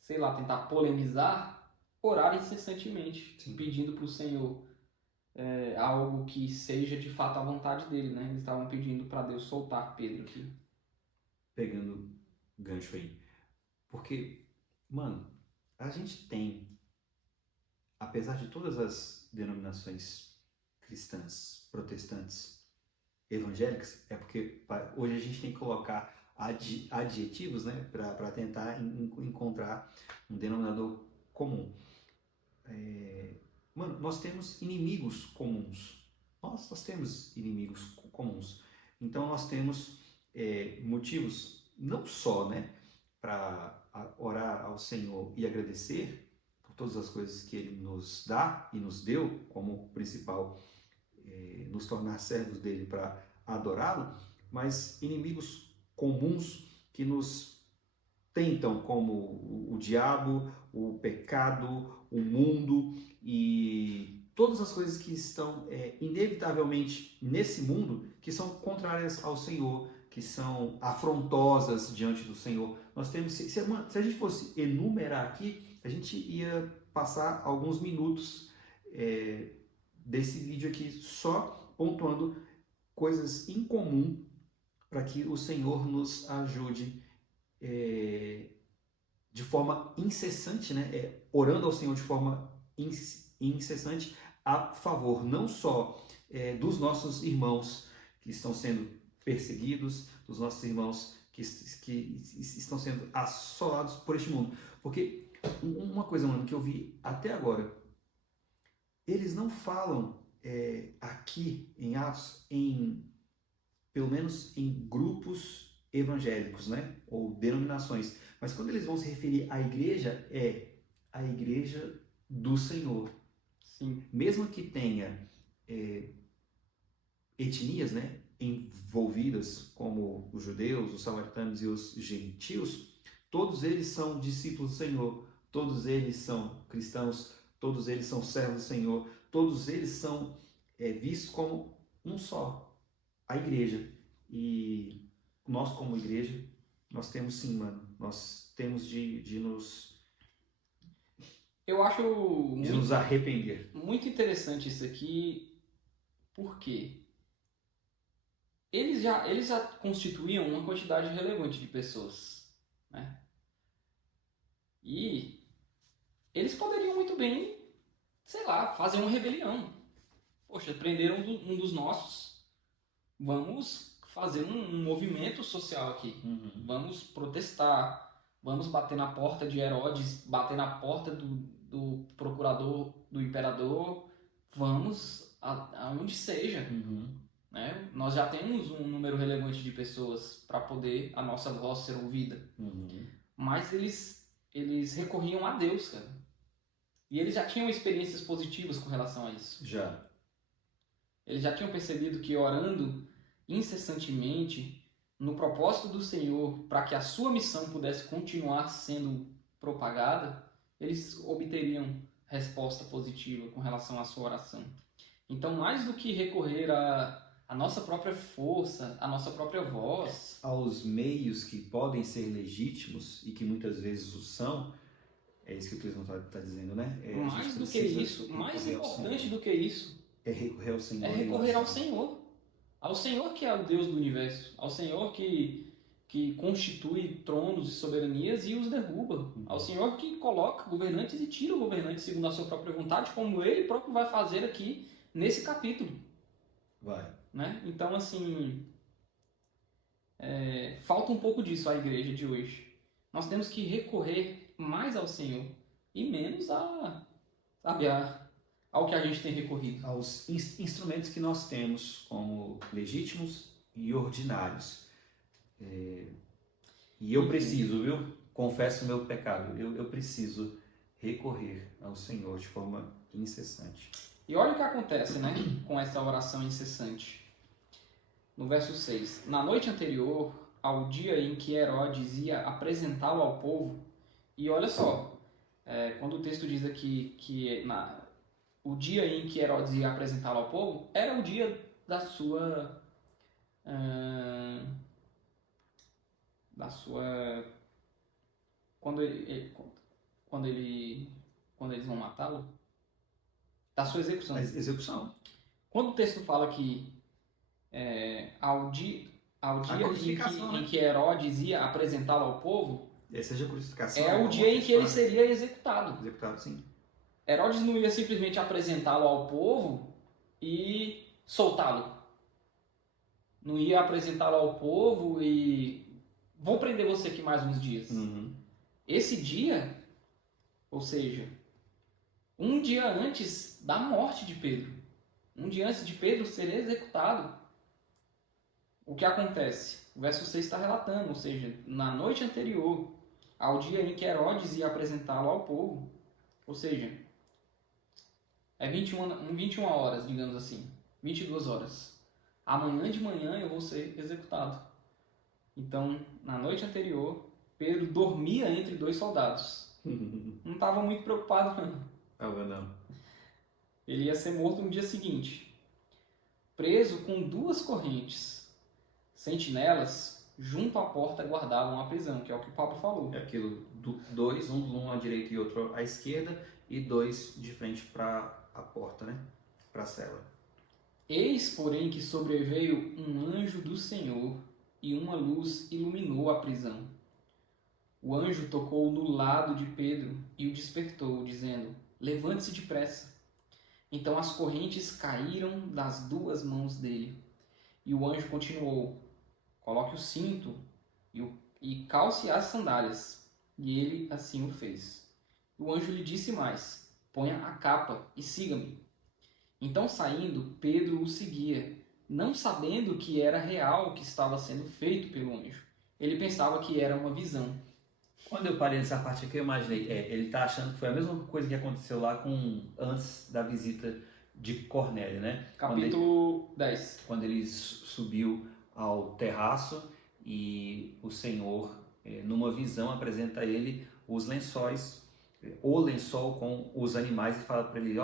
sei lá, tentar polemizar, orar incessantemente, Sim. pedindo para o Senhor algo que seja de fato a vontade dele, né? Eles estavam pedindo para Deus soltar Pedro aqui. Pegando gancho aí. Porque, mano, a gente tem, apesar de todas as denominações cristãs, protestantes, evangélicas, é porque hoje a gente tem que colocar adjetivos, né, para tentar encontrar um denominador comum. Mano, nós temos inimigos comuns. Nós temos inimigos comuns. Então nós temos motivos não só, né, para orar ao Senhor e agradecer por todas as coisas que Ele nos dá e nos deu, como principal nos tornar servos dele para adorá-lo, mas inimigos comuns que nos tentam, como o diabo, o pecado, o mundo e todas as coisas que estão inevitavelmente nesse mundo, que são contrárias ao Senhor, que são afrontosas diante do Senhor. Nós temos, se a gente fosse enumerar aqui, a gente ia passar alguns minutos desse vídeo aqui só pontuando coisas em comum para que o Senhor nos ajude de forma incessante, né? Orando ao Senhor de forma incessante a favor não só dos nossos irmãos que estão sendo perseguidos, dos nossos irmãos que estão sendo assolados por este mundo. Porque uma coisa, mano, que eu vi até agora, eles não falam aqui em Atos, pelo menos em grupos evangélicos, né? Ou denominações. Mas quando eles vão se referir à igreja, é a igreja do Senhor. Sim. Mesmo que tenha etnias, né, envolvidas, como os judeus, os samaritanos e os gentios, todos eles são discípulos do Senhor, todos eles são cristãos, todos eles são servos do Senhor, todos eles são vistos como um só, a igreja. E nós, como igreja, nós temos sim, mano, nós temos de nos... Eu acho nos arrepender. Muito interessante isso aqui, porque eles já constituíam uma quantidade relevante de pessoas, né? E eles poderiam muito bem, sei lá, fazer uma rebelião. Poxa, prenderam um dos nossos, vamos fazer um movimento social aqui. Uhum. Vamos protestar, vamos bater na porta de Herodes, bater na porta do procurador, do imperador, vamos aonde seja. Uhum. Né? Nós já temos um número relevante de pessoas para poder a nossa voz ser ouvida. Uhum. Mas eles recorriam a Deus, cara. E eles já tinham experiências positivas com relação a isso. Já. Eles já tinham percebido que orando incessantemente no propósito do Senhor para que a sua missão pudesse continuar sendo propagada, eles obteriam resposta positiva com relação à sua oração. Então, mais do que recorrer à nossa própria força, à nossa própria voz, aos meios que podem ser legítimos e que muitas vezes o são, É isso que o Clisman está dizendo, né? A Mais gente do que precisa isso, mais recorrer ao importante Senhor. do que isso, É recorrer ao Senhor. é recorrer ao Senhor. Ao Senhor que é o Deus do universo. Ao Senhor que constitui tronos e soberanias e os derruba. Ao Senhor que coloca governantes e tira governantes segundo a sua própria vontade, como Ele próprio vai fazer aqui nesse capítulo. Vai. Né? Então, assim, falta um pouco disso à igreja de hoje. Nós temos que recorrer mais ao Senhor e menos ao que a gente tem recorrido. Aos instrumentos que nós temos como legítimos e ordinários. E eu preciso, viu? Confesso o meu pecado. Eu preciso recorrer ao Senhor de forma incessante. E olha o que acontece, né, com essa oração incessante. No verso 6. Na noite anterior, ao dia em que Herodes ia apresentá-lo ao povo, e olha só, quando o texto diz aqui que o dia em que Herodes ia apresentá-lo ao povo, era o dia da sua quando eles vão matá-lo, da sua execução. Execução. Quando o texto fala que ao dia em que Herodes ia apresentá-lo ao povo, Seja a crucificação. é o dia em que ele seria executado. Executado, sim. Herodes não ia simplesmente apresentá-lo ao povo e soltá-lo. Não ia apresentá-lo ao povo e vou prender você aqui mais uns dias. Uhum. Esse dia, ou seja, um dia antes da morte de Pedro, um dia antes de Pedro ser executado, o que acontece? O verso 6 está relatando, ou seja, na noite anterior ao dia em que Herodes ia apresentá-lo ao povo, ou seja, 21 horas, digamos assim, 22 horas. Amanhã de manhã eu vou ser executado. Então, na noite anterior, Pedro dormia entre dois soldados. Não estava muito preocupado, não. Não. Ele ia ser morto no dia seguinte. Preso com 2 correntes. Sentinelas, junto à porta, guardavam a prisão, que é o que o Pablo falou. É aquilo, 2, um à direita e outro à esquerda, e 2 de frente para a porta, né? Para a cela. Eis, porém, que sobreveio um anjo do Senhor, e uma luz iluminou a prisão. O anjo tocou no lado de Pedro e o despertou, dizendo: levante-se depressa. Então as correntes caíram das 2 mãos dele. E o anjo continuou: coloque o cinto e calce as sandálias. E ele assim o fez. O anjo lhe disse mais: ponha a capa e siga-me. Então, saindo, Pedro o seguia, não sabendo que era real o que estava sendo feito pelo anjo. Ele pensava que era uma visão. Quando eu parei nessa parte aqui, eu imaginei, ele está achando que foi a mesma coisa que aconteceu lá antes da visita de Cornélio, né? Capítulo 10. Quando ele subiu ao terraço e o Senhor, numa visão, apresenta a ele os lençóis, o lençol com os animais, e fala para ele: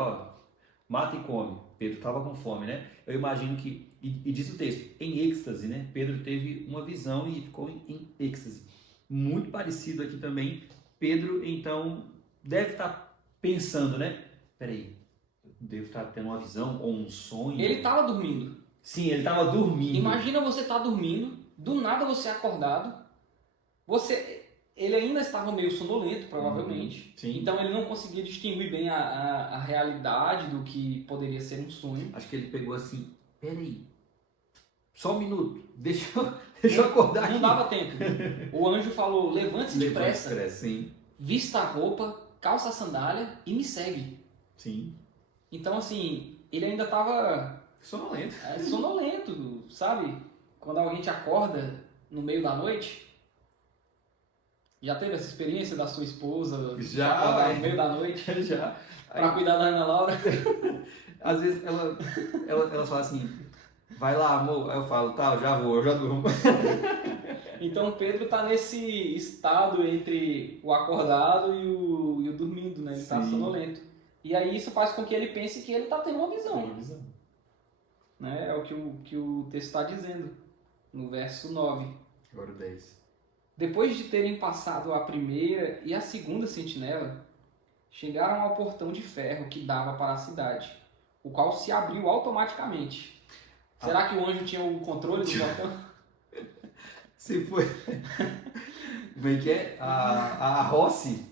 mata e come. Pedro estava com fome, né? Eu imagino que, e diz o texto, em êxtase, né? Pedro teve uma visão e ficou em êxtase. Muito parecido aqui também. Pedro, então, deve estar pensando, né? Peraí, eu devo estar tendo uma visão ou um sonho. Ele estava dormindo. Sim, ele estava dormindo. Imagina você estar dormindo, do nada você é acordado, ele ainda estava meio sonolento, provavelmente. Sim. Então ele não conseguia distinguir bem a realidade do que poderia ser um sonho. Acho que ele pegou assim: peraí, só um minuto, deixa eu acordar aqui. Não dava tempo. O anjo falou: levante-se depressa, sim. vista a roupa, calça a sandália e me segue. Sim. Então, assim, ele ainda estava sonolento, sabe? Quando alguém te acorda no meio da noite. Já teve essa experiência da sua esposa acordar no meio da noite? Já. Pra cuidar da Ana Laura? Às vezes ela fala assim: vai lá, amor. Aí eu falo: tá, eu já durmo. Então Pedro está nesse estado entre o acordado e o dormindo, né? Ele está sonolento. E aí isso faz com que ele pense que ele está tendo uma visão. Né? É o que o texto está dizendo, no verso 9. Agora o 10. Depois de terem passado a primeira e a segunda sentinela, chegaram ao portão de ferro que dava para a cidade, o qual se abriu automaticamente. Será que o anjo tinha o controle do portão? Se foi. Como é que é? A Rossi.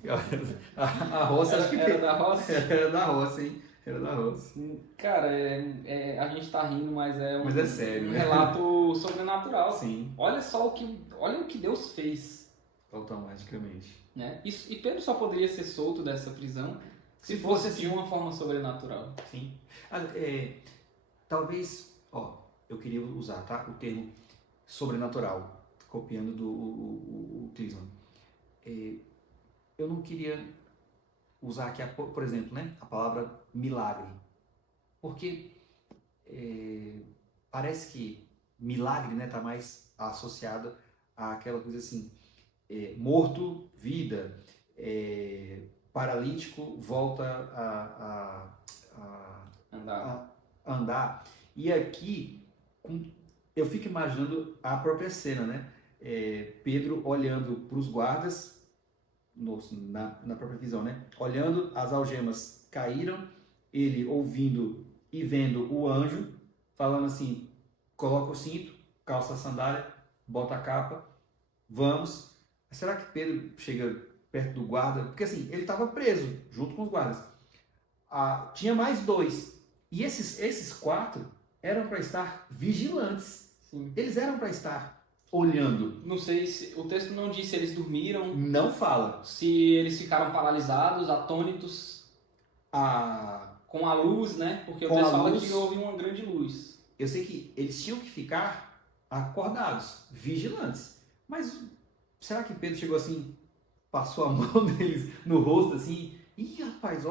A Rossi, acho que Era da roça? era da Rossi, hein? Era da Rossi. Cara, a gente tá rindo, mas é Mas é sério, um né? relato sobrenatural. Sim, Olha só olha o que Deus fez, automaticamente. né? E Pedro só poderia ser solto dessa prisão se fosse de uma forma sobrenatural. Sim. Talvez, eu queria usar, tá? O termo sobrenatural, copiando o Klinsmann. Eu não queria usar aqui, por exemplo, né, a palavra milagre, porque parece que milagre, né, tá mais associado àquela coisa assim, morto, vida, paralítico, volta a andar. E aqui, eu fico imaginando a própria cena, né? Pedro olhando para os guardas, na própria visão, né? Olhando, as algemas caíram, ele ouvindo e vendo o anjo, falando assim, coloca o cinto, calça a sandália, bota a capa, vamos. Será que Pedro chega perto do guarda? Porque assim, ele estava preso, junto com os guardas. Tinha mais 2. E esses 4 eram para estar vigilantes. Sim. Eles eram para estar olhando. Não sei se o texto não diz se eles dormiram, Não fala. se eles ficaram paralisados, atônitos com a luz, né? Porque o Com texto a fala luz. que houve uma grande luz. Eu sei que eles tinham que ficar acordados, vigilantes. Mas será que Pedro chegou assim, passou a mão deles no rosto assim? Ih, rapaz,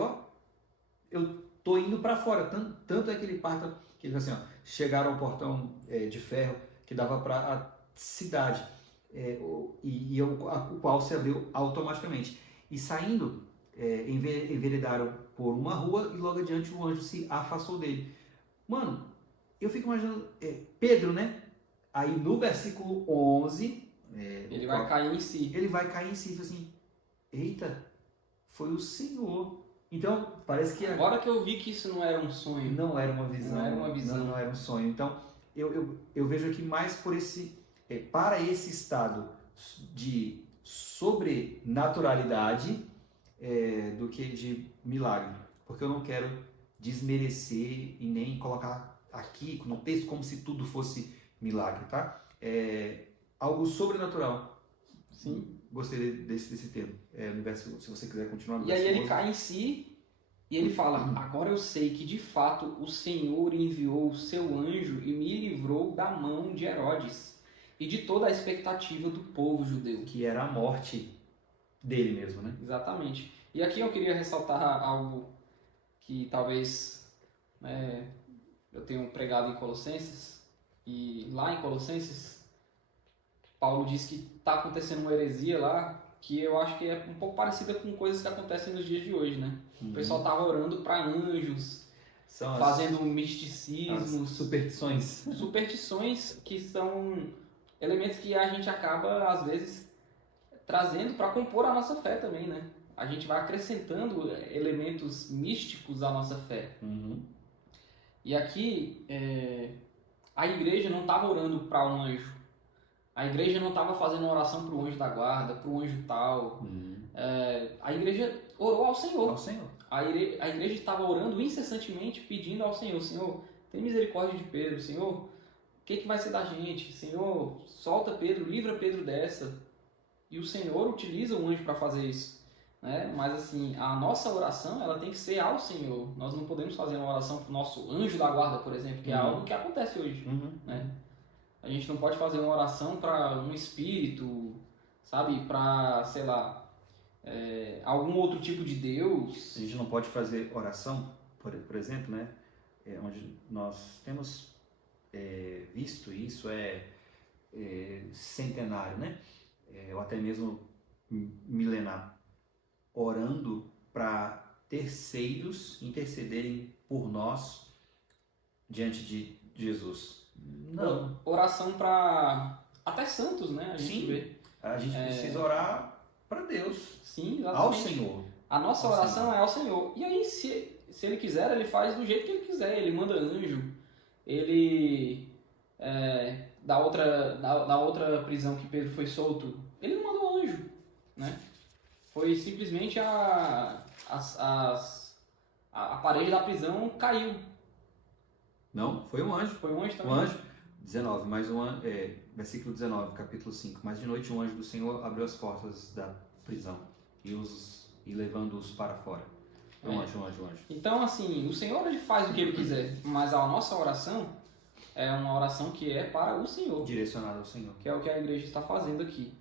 eu tô indo para fora. Tanto é que ele parta, que ele fala assim, chegaram ao portão de ferro que dava para a cidade, o qual se abriu automaticamente. E saindo, enveredaram por uma rua e logo adiante o anjo se afastou dele. Mano, eu fico imaginando, Pedro, né? Aí no versículo 11, Ele vai cair em si. ele vai cair em si e fala assim, eita, foi o Senhor. Então, parece que Agora que eu vi que isso não era um sonho. não era uma visão. Não era uma visão. Não era um sonho. Então, eu vejo aqui mais por para esse estado de sobrenaturalidade do que de milagre. Porque eu não quero desmerecer e nem colocar aqui no texto como se tudo fosse milagre, tá? Algo sobrenatural. Sim. Gostei desse termo. No verso, se você quiser continuar. E aí ele cai em si e ele fala, agora eu sei que de fato o Senhor enviou o seu anjo e me livrou da mão de Herodes e de toda a expectativa do povo judeu. Que era a morte dele mesmo, né? Exatamente. E aqui eu queria ressaltar algo que talvez eu tenho pregado em Colossenses, e lá em Colossenses Paulo diz que está acontecendo uma heresia lá, que eu acho que é um pouco parecida com coisas que acontecem nos dias de hoje, né? O pessoal estava orando para anjos, São fazendo as misticismos, superstições. superstições que são elementos que a gente acaba, às vezes, trazendo para compor a nossa fé também, né? A gente vai acrescentando elementos místicos à nossa fé. E aqui, a igreja não estava orando para um anjo. A igreja não estava fazendo uma oração para o anjo da guarda, para o anjo tal. A igreja orou ao Senhor. Ao Senhor. A igreja estava orando incessantemente, pedindo ao Senhor, Senhor, tem misericórdia de Pedro, Senhor, o que vai ser da gente? Senhor, solta Pedro, livra Pedro dessa. E o Senhor utiliza o anjo para fazer isso. Né? Mas assim, a nossa oração ela tem que ser ao Senhor. Nós não podemos fazer uma oração para o nosso anjo da guarda, por exemplo, que é algo que acontece hoje. Né? A gente não pode fazer uma oração para um espírito, sabe? Para, sei lá, algum outro tipo de Deus. A gente não pode fazer oração, por exemplo, né? Onde nós temos visto isso centenário, né? Ou até mesmo milenar, orando para terceiros intercederem por nós diante de Jesus. Não. Oração para até santos, né? A gente Sim. vê. A gente precisa orar para Deus, Sim, ao exatamente. Senhor. A nossa Ao oração Senhor. é ao Senhor. E aí, se ele quiser, ele faz do jeito que ele quiser. Ele manda anjo, ele da outra prisão que Pedro foi solto, ele não mandou anjo, né? Foi simplesmente a parede da prisão caiu. Não, foi um anjo. Foi um anjo O também. anjo, 19, versículo 19, capítulo 5. Mas de noite um anjo do Senhor abriu as portas da prisão e levando-os para fora. Foi um anjo. Então, assim, o Senhor ele faz o que ele quiser, mas a nossa oração é uma oração que é para o Senhor, Direcionado ao Senhor. que é o que a igreja está fazendo aqui.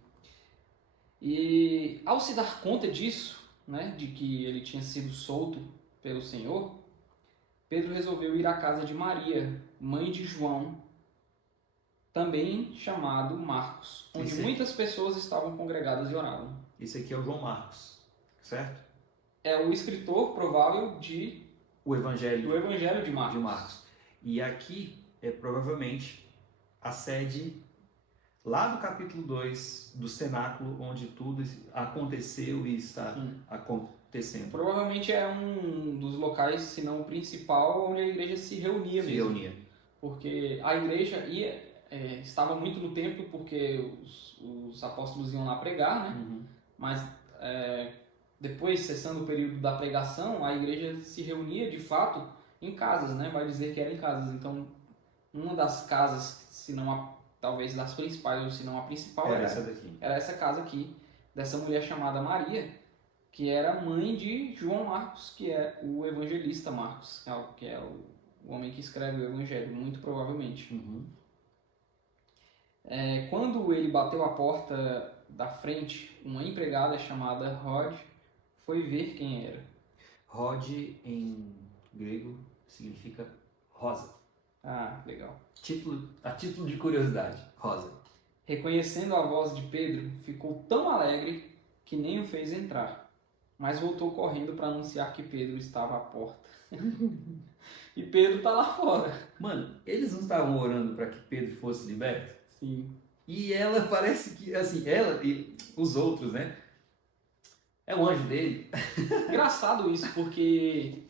E ao se dar conta disso, né, de que ele tinha sido solto pelo Senhor, Pedro resolveu ir à casa de Maria, mãe de João, também chamado Marcos, onde Esse- muitas pessoas estavam congregadas e oravam. Esse aqui é o João Marcos, certo? É o escritor provável O Evangelho do Evangelho de Marcos. de Marcos. E aqui é provavelmente a sede lá do capítulo 2 do cenáculo, onde tudo aconteceu e está Sim. acontecendo. Provavelmente é um dos locais, se não o principal, onde a igreja se reunia Se mesmo. reunia. Porque a igreja estava muito no templo, porque os apóstolos iam lá pregar, né? Uhum. Mas depois, cessando o período da pregação, a igreja se reunia de fato em casas, né? Vai dizer que era em casas. Então, uma das casas, se não talvez das principais, ou se não a principal, Era essa daqui. era essa casa aqui, dessa mulher chamada Maria, que era mãe de João Marcos, que é o evangelista Marcos, que é o homem que escreve o evangelho, muito provavelmente. Uhum. Quando ele bateu a porta da frente, uma empregada chamada Rod foi ver quem era. Rod em grego significa rosa. Ah, legal. A título de curiosidade, rosa. Reconhecendo a voz de Pedro, ficou tão alegre que nem o fez entrar, mas voltou correndo para anunciar que Pedro estava à porta. E Pedro está lá fora. Mano, eles não estavam orando para que Pedro fosse liberto? Sim. E ela parece que, assim, ela e os outros, né? É um anjo dele. Engraçado isso, porque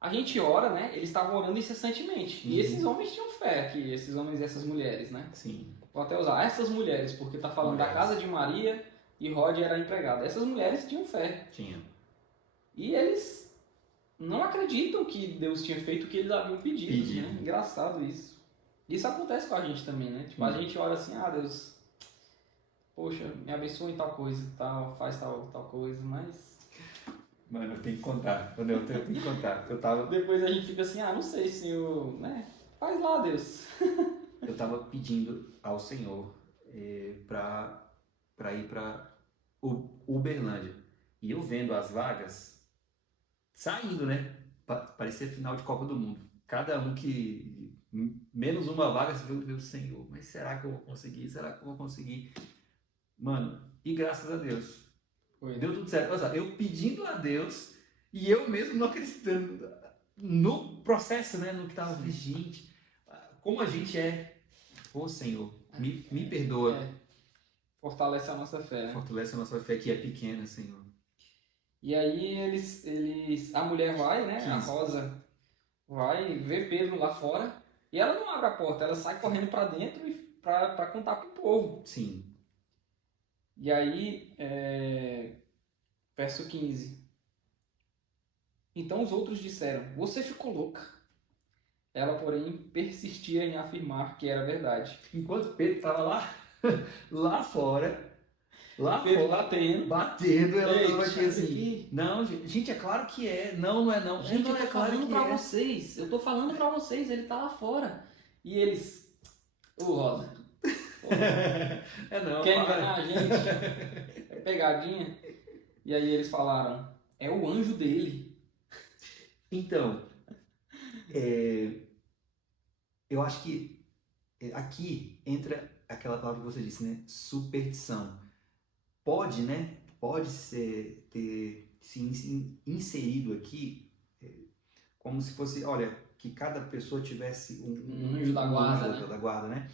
a gente ora, né? Eles estavam orando incessantemente. E esses homens tinham fé aqui, esses homens e essas mulheres, né? Sim. Vou até usar essas mulheres, porque tá falando da Mulheres. casa de Maria e Rod era empregada. Essas mulheres tinham fé. Tinha. E eles não acreditam que Deus tinha feito o que eles haviam pedido. Né? Engraçado isso. Isso acontece com a gente também, né? Tipo, a gente ora assim, Deus, poxa, me abençoa em tal coisa, tal, faz tal coisa, mas... Mano, eu tenho que contar. Eu tenho que contar. Depois a gente fica assim, não sei, Senhor, né? Faz lá, Deus. Eu tava pedindo ao Senhor para ir para Uberlândia. E eu vendo as vagas saindo, né? Parecia final de Copa do Mundo. Cada um que... Menos uma vaga, você vê o Senhor. Mas será que eu vou conseguir? Será que eu vou conseguir? Mano, e graças a Deus. Deu tudo certo. Olha só, eu pedindo a Deus e eu mesmo não acreditando no processo, né? No que estava. Gente, como a gente é. Ô Senhor, me perdoa. Fortalece a nossa fé, né? Fortalece a nossa fé que é pequena, Senhor. E aí a mulher vai, né? A Rosa vai ver Pedro lá fora e ela não abre a porta, ela sai correndo para dentro para contar pro povo. Sim. E aí, verso 15. Então os outros disseram, você ficou louca. Ela, porém, persistia em afirmar que era verdade. Enquanto Pedro estava lá fora, Pedro batendo, ela Ei, estava aqui assim. aqui. Não, gente, é claro que é. Não é não. Gente, não, eu tô falando pra vocês. Eu tô falando pra vocês, ele tá lá fora. E eles... Rosa. Não, Quer enganar a gente? É pegadinha. E aí eles falaram, é o anjo dele. Então, eu acho que aqui entra aquela palavra que você disse, né? Superstição. Pode, né? Pode ter se inserido aqui como se fosse, olha, que cada pessoa tivesse um anjo da guarda, né?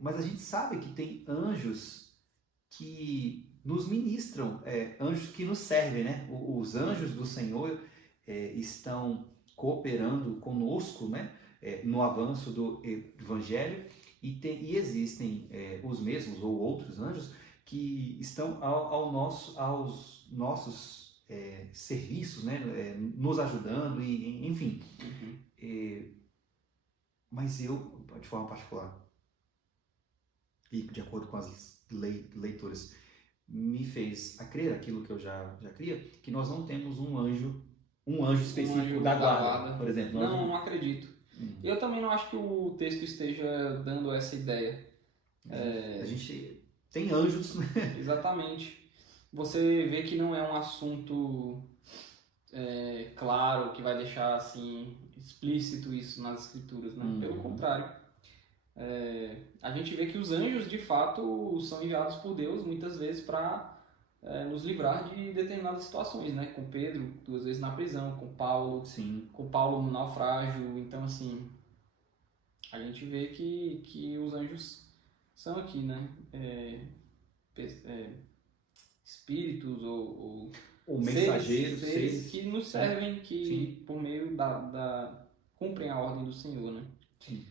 Mas a gente sabe que tem anjos que nos ministram, anjos que nos servem, né? Os anjos do Senhor estão cooperando conosco, né? No avanço do Evangelho, e existem os mesmos ou outros anjos que estão aos nossos serviços, né? Nos ajudando, enfim. Mas eu, de forma particular, e de acordo com as leituras, me fez a crer aquilo que eu já cria, que nós não temos um anjo específico anjo da da guarda, guarda. por exemplo. Não acredito. Eu também não acho que o texto esteja dando essa ideia. A gente tem anjos, né? Exatamente. Você vê que não é um assunto claro, que vai deixar assim explícito isso nas escrituras, né? Pelo contrário. A gente vê que os anjos, de fato, são enviados por Deus muitas vezes para nos livrar de determinadas situações, né? Com Pedro, 2 vezes na prisão, com Paulo, Sim. com Paulo no naufrágio. Então, assim, a gente vê que os anjos são aqui, né? Espíritos ou mensageiros, seres que nos servem, que Sim. por meio cumprem a ordem do Senhor, né? Sim.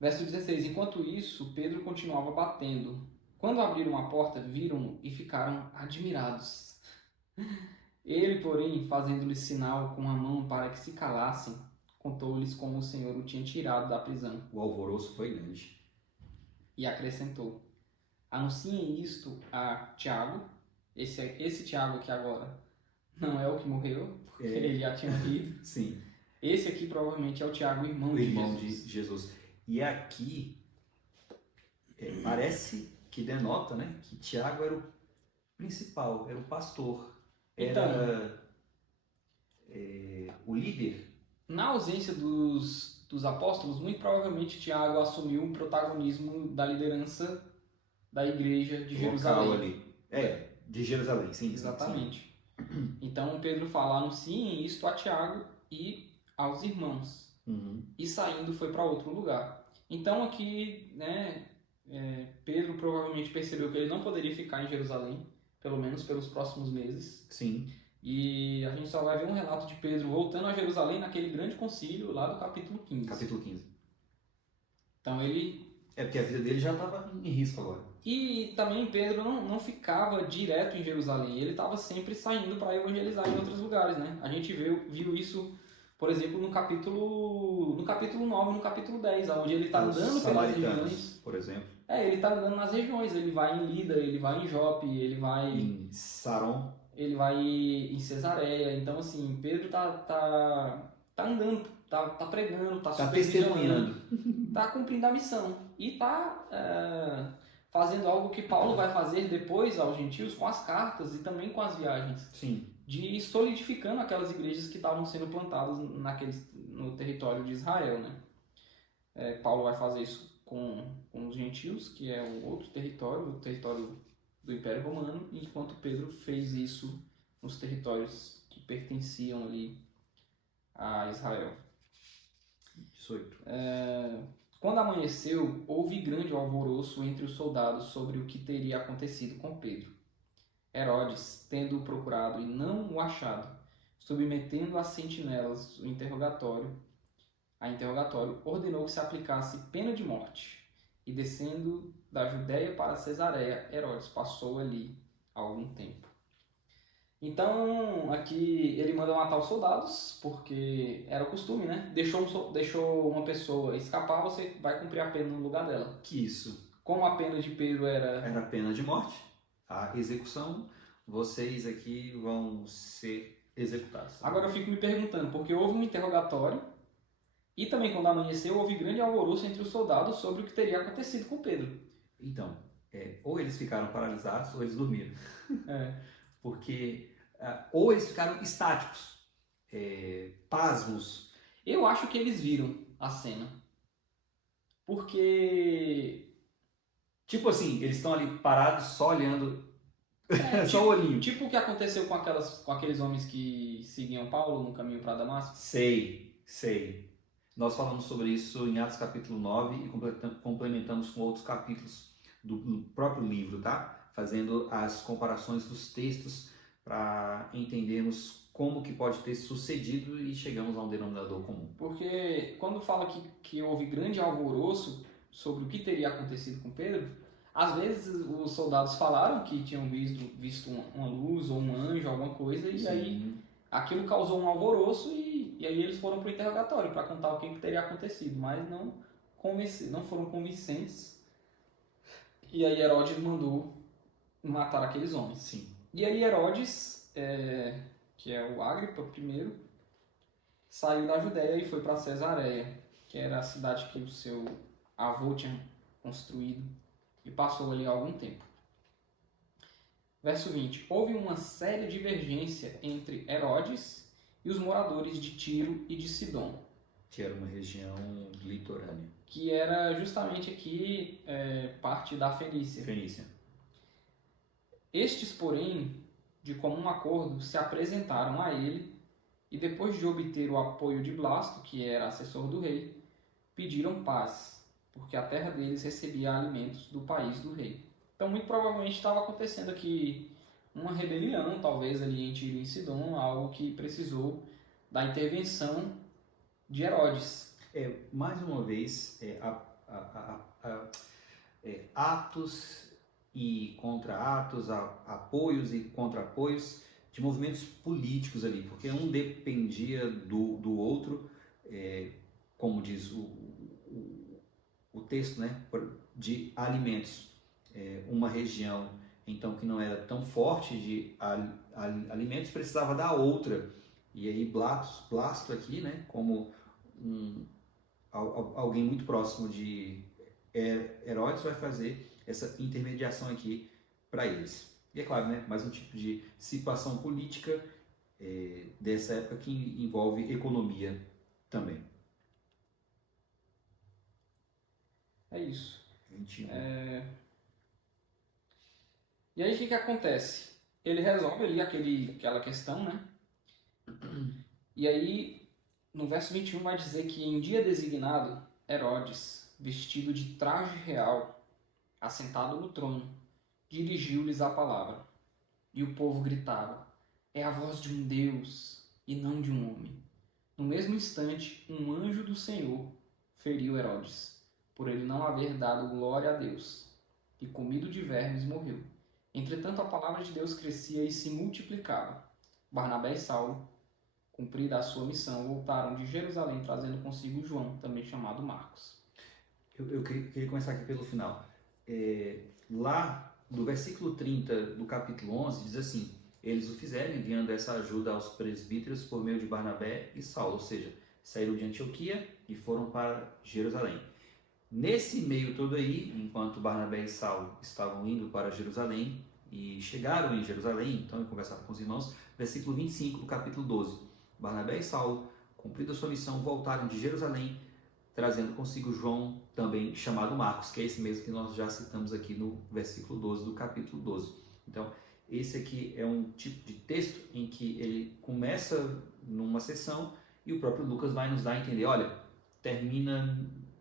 Verso 16. Enquanto isso, Pedro continuava batendo. Quando abriram a porta, viram-no e ficaram admirados. Ele, porém, fazendo-lhes sinal com a mão para que se calassem, contou-lhes como o Senhor o tinha tirado da prisão. O alvoroço foi grande. E acrescentou: anunciem isto a Tiago. Esse Tiago aqui agora não é o que morreu, porque ele já tinha morrido. Sim. Esse aqui provavelmente é o Tiago, irmão de Jesus. E aqui parece que denota, né, que Tiago era o principal, era o pastor, era o líder. Na ausência dos apóstolos, muito provavelmente Tiago assumiu o protagonismo da liderança da igreja de Jerusalém. Ali. De Jerusalém, sim. Exatamente. Sim. Então Pedro fala: anunciem isto a Tiago e aos irmãos. E saindo foi para outro lugar. Então aqui, né, Pedro provavelmente percebeu que ele não poderia ficar em Jerusalém, pelo menos pelos próximos meses. Sim. E a gente só vai ver um relato de Pedro voltando a Jerusalém naquele grande concílio lá do capítulo 15. Capítulo 15. Então ele... porque a vida dele já estava em risco agora. E também Pedro não ficava direto em Jerusalém, ele estava sempre saindo para evangelizar em outros lugares, né? A gente viu isso, por exemplo, no capítulo 9 e no capítulo 10, onde ele está andando pelas regiões. Por exemplo. Ele está andando nas regiões, ele vai em Lida, ele vai em Jope, ele vai em Saron, ele vai em Cesareia. Então, assim, Pedro tá andando, tá pregando, tá testemunhando, tá cumprindo a missão e tá fazendo algo que Paulo vai fazer depois aos gentios com as cartas e também com as viagens. Sim. De solidificando aquelas igrejas que estavam sendo plantadas no território de Israel, né? Paulo vai fazer isso com os gentios, que é um outro território, o território do Império Romano, enquanto Pedro fez isso nos territórios que pertenciam ali a Israel. 18. Quando amanheceu, houve grande alvoroço entre os soldados sobre o que teria acontecido com Pedro. Herodes, tendo-o procurado e não o achado, submetendo às sentinelas a interrogatório, ordenou que se aplicasse pena de morte. E descendo da Judéia para Cesareia, Herodes passou ali algum tempo. Então, aqui ele manda matar os soldados, porque era o costume, né? Deixou uma pessoa escapar, você vai cumprir a pena no lugar dela. Que isso? Como a pena de Pedro era pena de morte, a execução, vocês aqui vão ser executados. Agora eu fico me perguntando, porque houve um interrogatório, e também quando amanheceu, houve grande alvoroço entre os soldados sobre o que teria acontecido com Pedro. Então, ou eles ficaram paralisados, ou eles dormiram. Porque... ou eles ficaram estáticos, pasmos. Eu acho que eles viram a cena. Porque... Tipo assim, eles estão ali parados, só olhando, só o olhinho. Tipo o que aconteceu com aqueles homens que seguiam Paulo no caminho para Damasco? Sei. Nós falamos sobre isso em Atos capítulo 9 e complementamos com outros capítulos do próprio livro, tá? fazendo as comparações dos textos para entendermos como que pode ter sucedido e chegamos a um denominador comum. Porque quando fala que houve grande alvoroço sobre o que teria acontecido com Pedro, às vezes os soldados falaram que tinham visto uma luz ou um anjo, alguma coisa, e aí aquilo causou um alvoroço e aí eles foram para o interrogatório para contar o que teria acontecido, mas não foram convincentes. E aí Herodes mandou matar aqueles homens. Sim. E aí Herodes, que é o Agripa I, saiu da Judéia e foi para Cesareia, que era a cidade que o seu avô tinha construído, e passou ali algum tempo. Verso 20. Houve uma séria divergência entre Herodes e os moradores de Tiro e de Sidom, Que era uma região litorânea. que era justamente aqui parte da Fenícia. Fenícia. Estes, porém, de comum acordo, se apresentaram a ele e, depois de obter o apoio de Blasto, que era assessor do rei, pediram paz, porque a terra deles recebia alimentos do país do rei. Então, muito provavelmente estava acontecendo aqui uma rebelião, talvez ali em Tiro e Sidom, algo que precisou da intervenção de Herodes. Mais uma vez, atos e contra-atos, apoios e contra-apoios de movimentos políticos ali, porque um dependia do outro, como diz o texto, né, de alimentos. Uma região, então, que não era tão forte de alimentos, precisava da outra. E aí Blasto aqui, né, como alguém muito próximo de Herodes, vai fazer essa intermediação aqui para eles. E é claro, né, mais um tipo de situação política dessa época que envolve economia também. É isso. 21. E aí o que acontece? Ele resolve ali aquela questão, né? E aí, no verso 21 vai dizer que em dia designado, Herodes, vestido de traje real, assentado no trono, dirigiu-lhes a palavra. E o povo gritava: é a voz de um Deus e não de um homem. No mesmo instante, um anjo do Senhor feriu Herodes, por ele não haver dado glória a Deus, e comido de vermes morreu. Entretanto, a palavra de Deus crescia e se multiplicava. Barnabé e Saulo, cumprida a sua missão, voltaram de Jerusalém trazendo consigo João, também chamado Marcos. Eu queria começar aqui pelo final. Lá, no versículo 30 do capítulo 11, diz assim: eles o fizeram enviando essa ajuda aos presbíteros por meio de Barnabé e Saulo, ou seja, saíram de Antioquia e foram para Jerusalém. Nesse meio todo aí, enquanto Barnabé e Saulo estavam indo para Jerusalém e chegaram em Jerusalém, então conversaram com os irmãos, versículo 25 do capítulo 12. Barnabé e Saulo, cumprida a sua missão, voltaram de Jerusalém, trazendo consigo João, também chamado Marcos, que é esse mesmo que nós já citamos aqui no versículo 12 do capítulo 12. Então, esse aqui é um tipo de texto em que ele começa numa sessão e o próprio Lucas vai nos dar a entender, olha, termina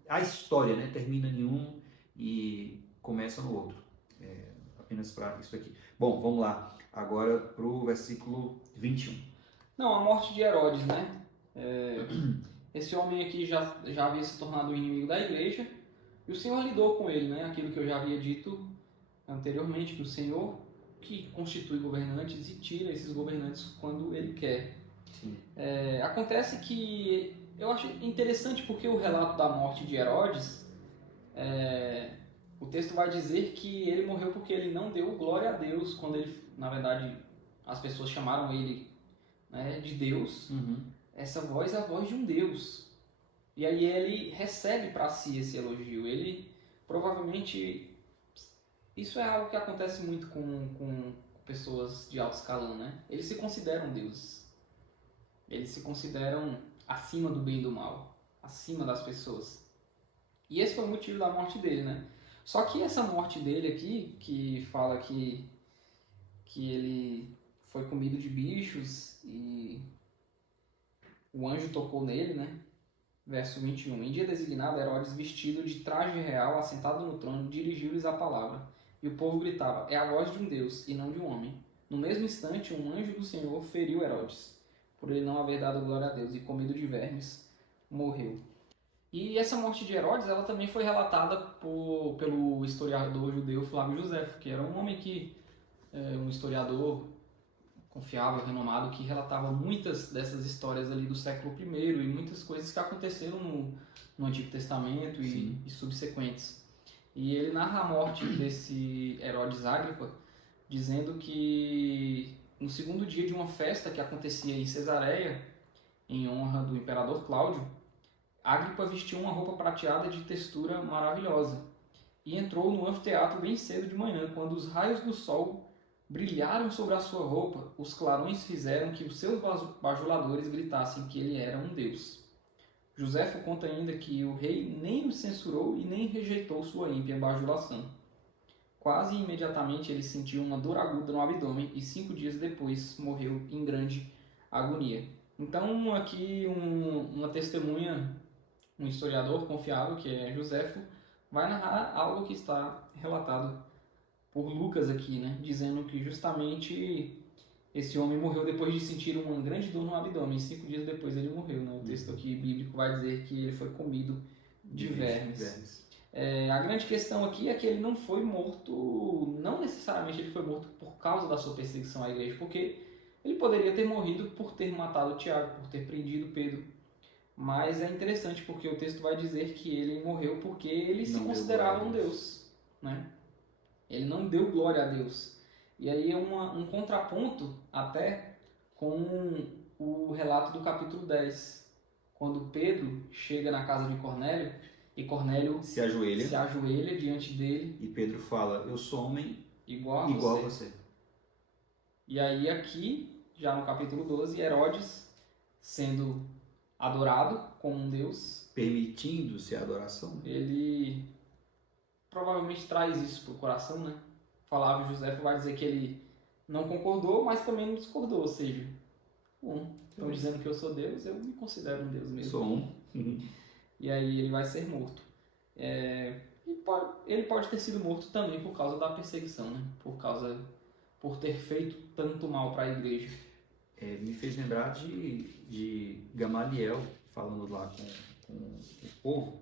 a história, né? Termina em um e começa no outro. Apenas para isso aqui. Bom, vamos lá. Agora para o versículo 21. Não, a morte de Herodes, né? Esse homem aqui já havia se tornado o inimigo da igreja e o Senhor lidou com ele, né? Aquilo que eu já havia dito anteriormente, que o Senhor que constitui governantes e tira esses governantes quando ele quer. Acontece que eu acho interessante porque o relato da morte de Herodes, o texto vai dizer que ele morreu porque ele não deu glória a Deus, quando ele, na verdade, as pessoas chamaram ele, né, de Deus. Essa voz é a voz de um Deus. E aí ele recebe para si esse elogio. Ele provavelmente... Isso é algo que acontece muito com pessoas de alto escalão, né? Eles se consideram deuses. Eles se consideram acima do bem e do mal, acima das pessoas. E esse foi o motivo da morte dele, né? Só que essa morte dele aqui, que fala que ele foi comido de bichos e o anjo tocou nele, né? Verso 21. Em dia designado, Herodes, vestido de traje real, assentado no trono, dirigiu-lhes a palavra. e o povo gritava: é a voz de um Deus e não de um homem. No mesmo instante, um anjo do Senhor feriu Herodes, por ele não haver dado glória a Deus, e com medo de vermes, morreu. E essa morte de Herodes, ela também foi relatada pelo historiador judeu Flávio Josefo, que era um homem um historiador confiável, renomado, que relatava muitas dessas histórias ali do século I e muitas coisas que aconteceram no Antigo Testamento e subsequentes. E ele narra a morte desse Herodes Agripa, dizendo que no segundo dia de uma festa que acontecia em Cesareia, em honra do imperador Cláudio, Agripa vestiu uma roupa prateada de textura maravilhosa e entrou no anfiteatro bem cedo de manhã. Quando os raios do sol brilharam sobre a sua roupa, os clarões fizeram que os seus bajuladores gritassem que ele era um deus. Josefo conta ainda que o rei nem o censurou e nem rejeitou sua ímpia bajulação. Quase imediatamente ele sentiu uma dor aguda no abdômen e 5 dias depois morreu em grande agonia. Então aqui uma testemunha, um historiador confiável, que é Josefo, vai narrar algo que está relatado por Lucas aqui, né? Dizendo que justamente esse homem morreu depois de sentir uma grande dor no abdômen. 5 dias depois ele morreu, né? O texto aqui bíblico vai dizer que ele foi comido de vermes. A grande questão aqui é que ele não foi morto, não necessariamente ele foi morto por causa da sua perseguição à igreja, porque ele poderia ter morrido por ter matado Tiago, por ter prendido Pedro. Mas é interessante porque o texto vai dizer que ele morreu porque ele se considerava um Deus, né? Ele não deu glória a Deus. E aí é um contraponto até com o relato do capítulo 10, quando Pedro chega na casa de Cornélio e Cornélio se ajoelha diante dele. E Pedro fala: eu sou homem igual a você. E aí aqui, já no capítulo 12, Herodes sendo adorado como um deus, permitindo-se a adoração, ele provavelmente traz isso para o coração, né? Flávio Josefo vai dizer que ele não concordou, mas também não discordou, ou seja, estão dizendo que eu sou Deus, eu me considero um Deus mesmo. Sou um. E aí ele vai ser morto. Ele pode ter sido morto também por causa da perseguição, né? Por ter feito tanto mal para a igreja. Me fez lembrar de Gamaliel falando lá com o povo,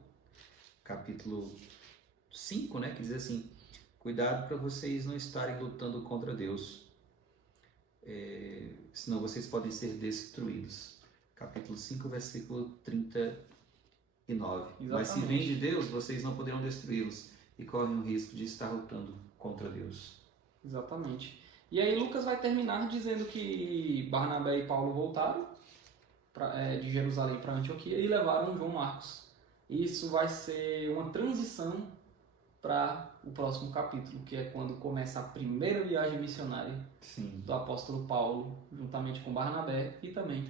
capítulo 5, né, que diz assim: cuidado para vocês não estarem lutando contra Deus, senão vocês podem ser destruídos. Capítulo 5, versículo 39. Exatamente. Mas se vem de Deus, vocês não poderão destruí-los e correm o risco de estar lutando contra Deus. Exatamente. E aí Lucas vai terminar dizendo que Barnabé e Paulo voltaram de Jerusalém para Antioquia e levaram João Marcos. Isso vai ser uma transição para o próximo capítulo, que é quando começa a primeira viagem missionária do apóstolo Paulo, juntamente com Barnabé e também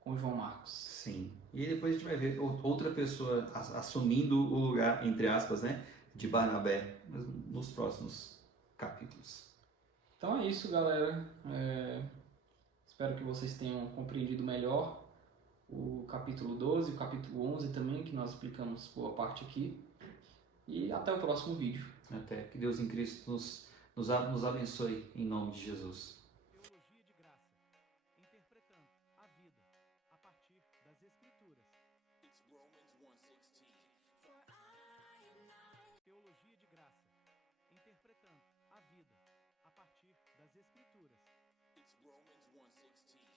com João Marcos. Sim. E depois a gente vai ver outra pessoa assumindo o lugar, entre aspas, né, de Barnabé nos próximos capítulos. Então é isso, galera. Espero que vocês tenham compreendido melhor o capítulo 12 e o capítulo 11 também, que nós explicamos boa parte aqui. E até o próximo vídeo. Até que Deus em Cristo nos abençoe em nome de Jesus. Teologia de Graça, interpretando a vida a partir das Escrituras. It's Romans 1:16. Teologia de Graça, interpretando a vida a partir das Escrituras. It's Romans 1:16.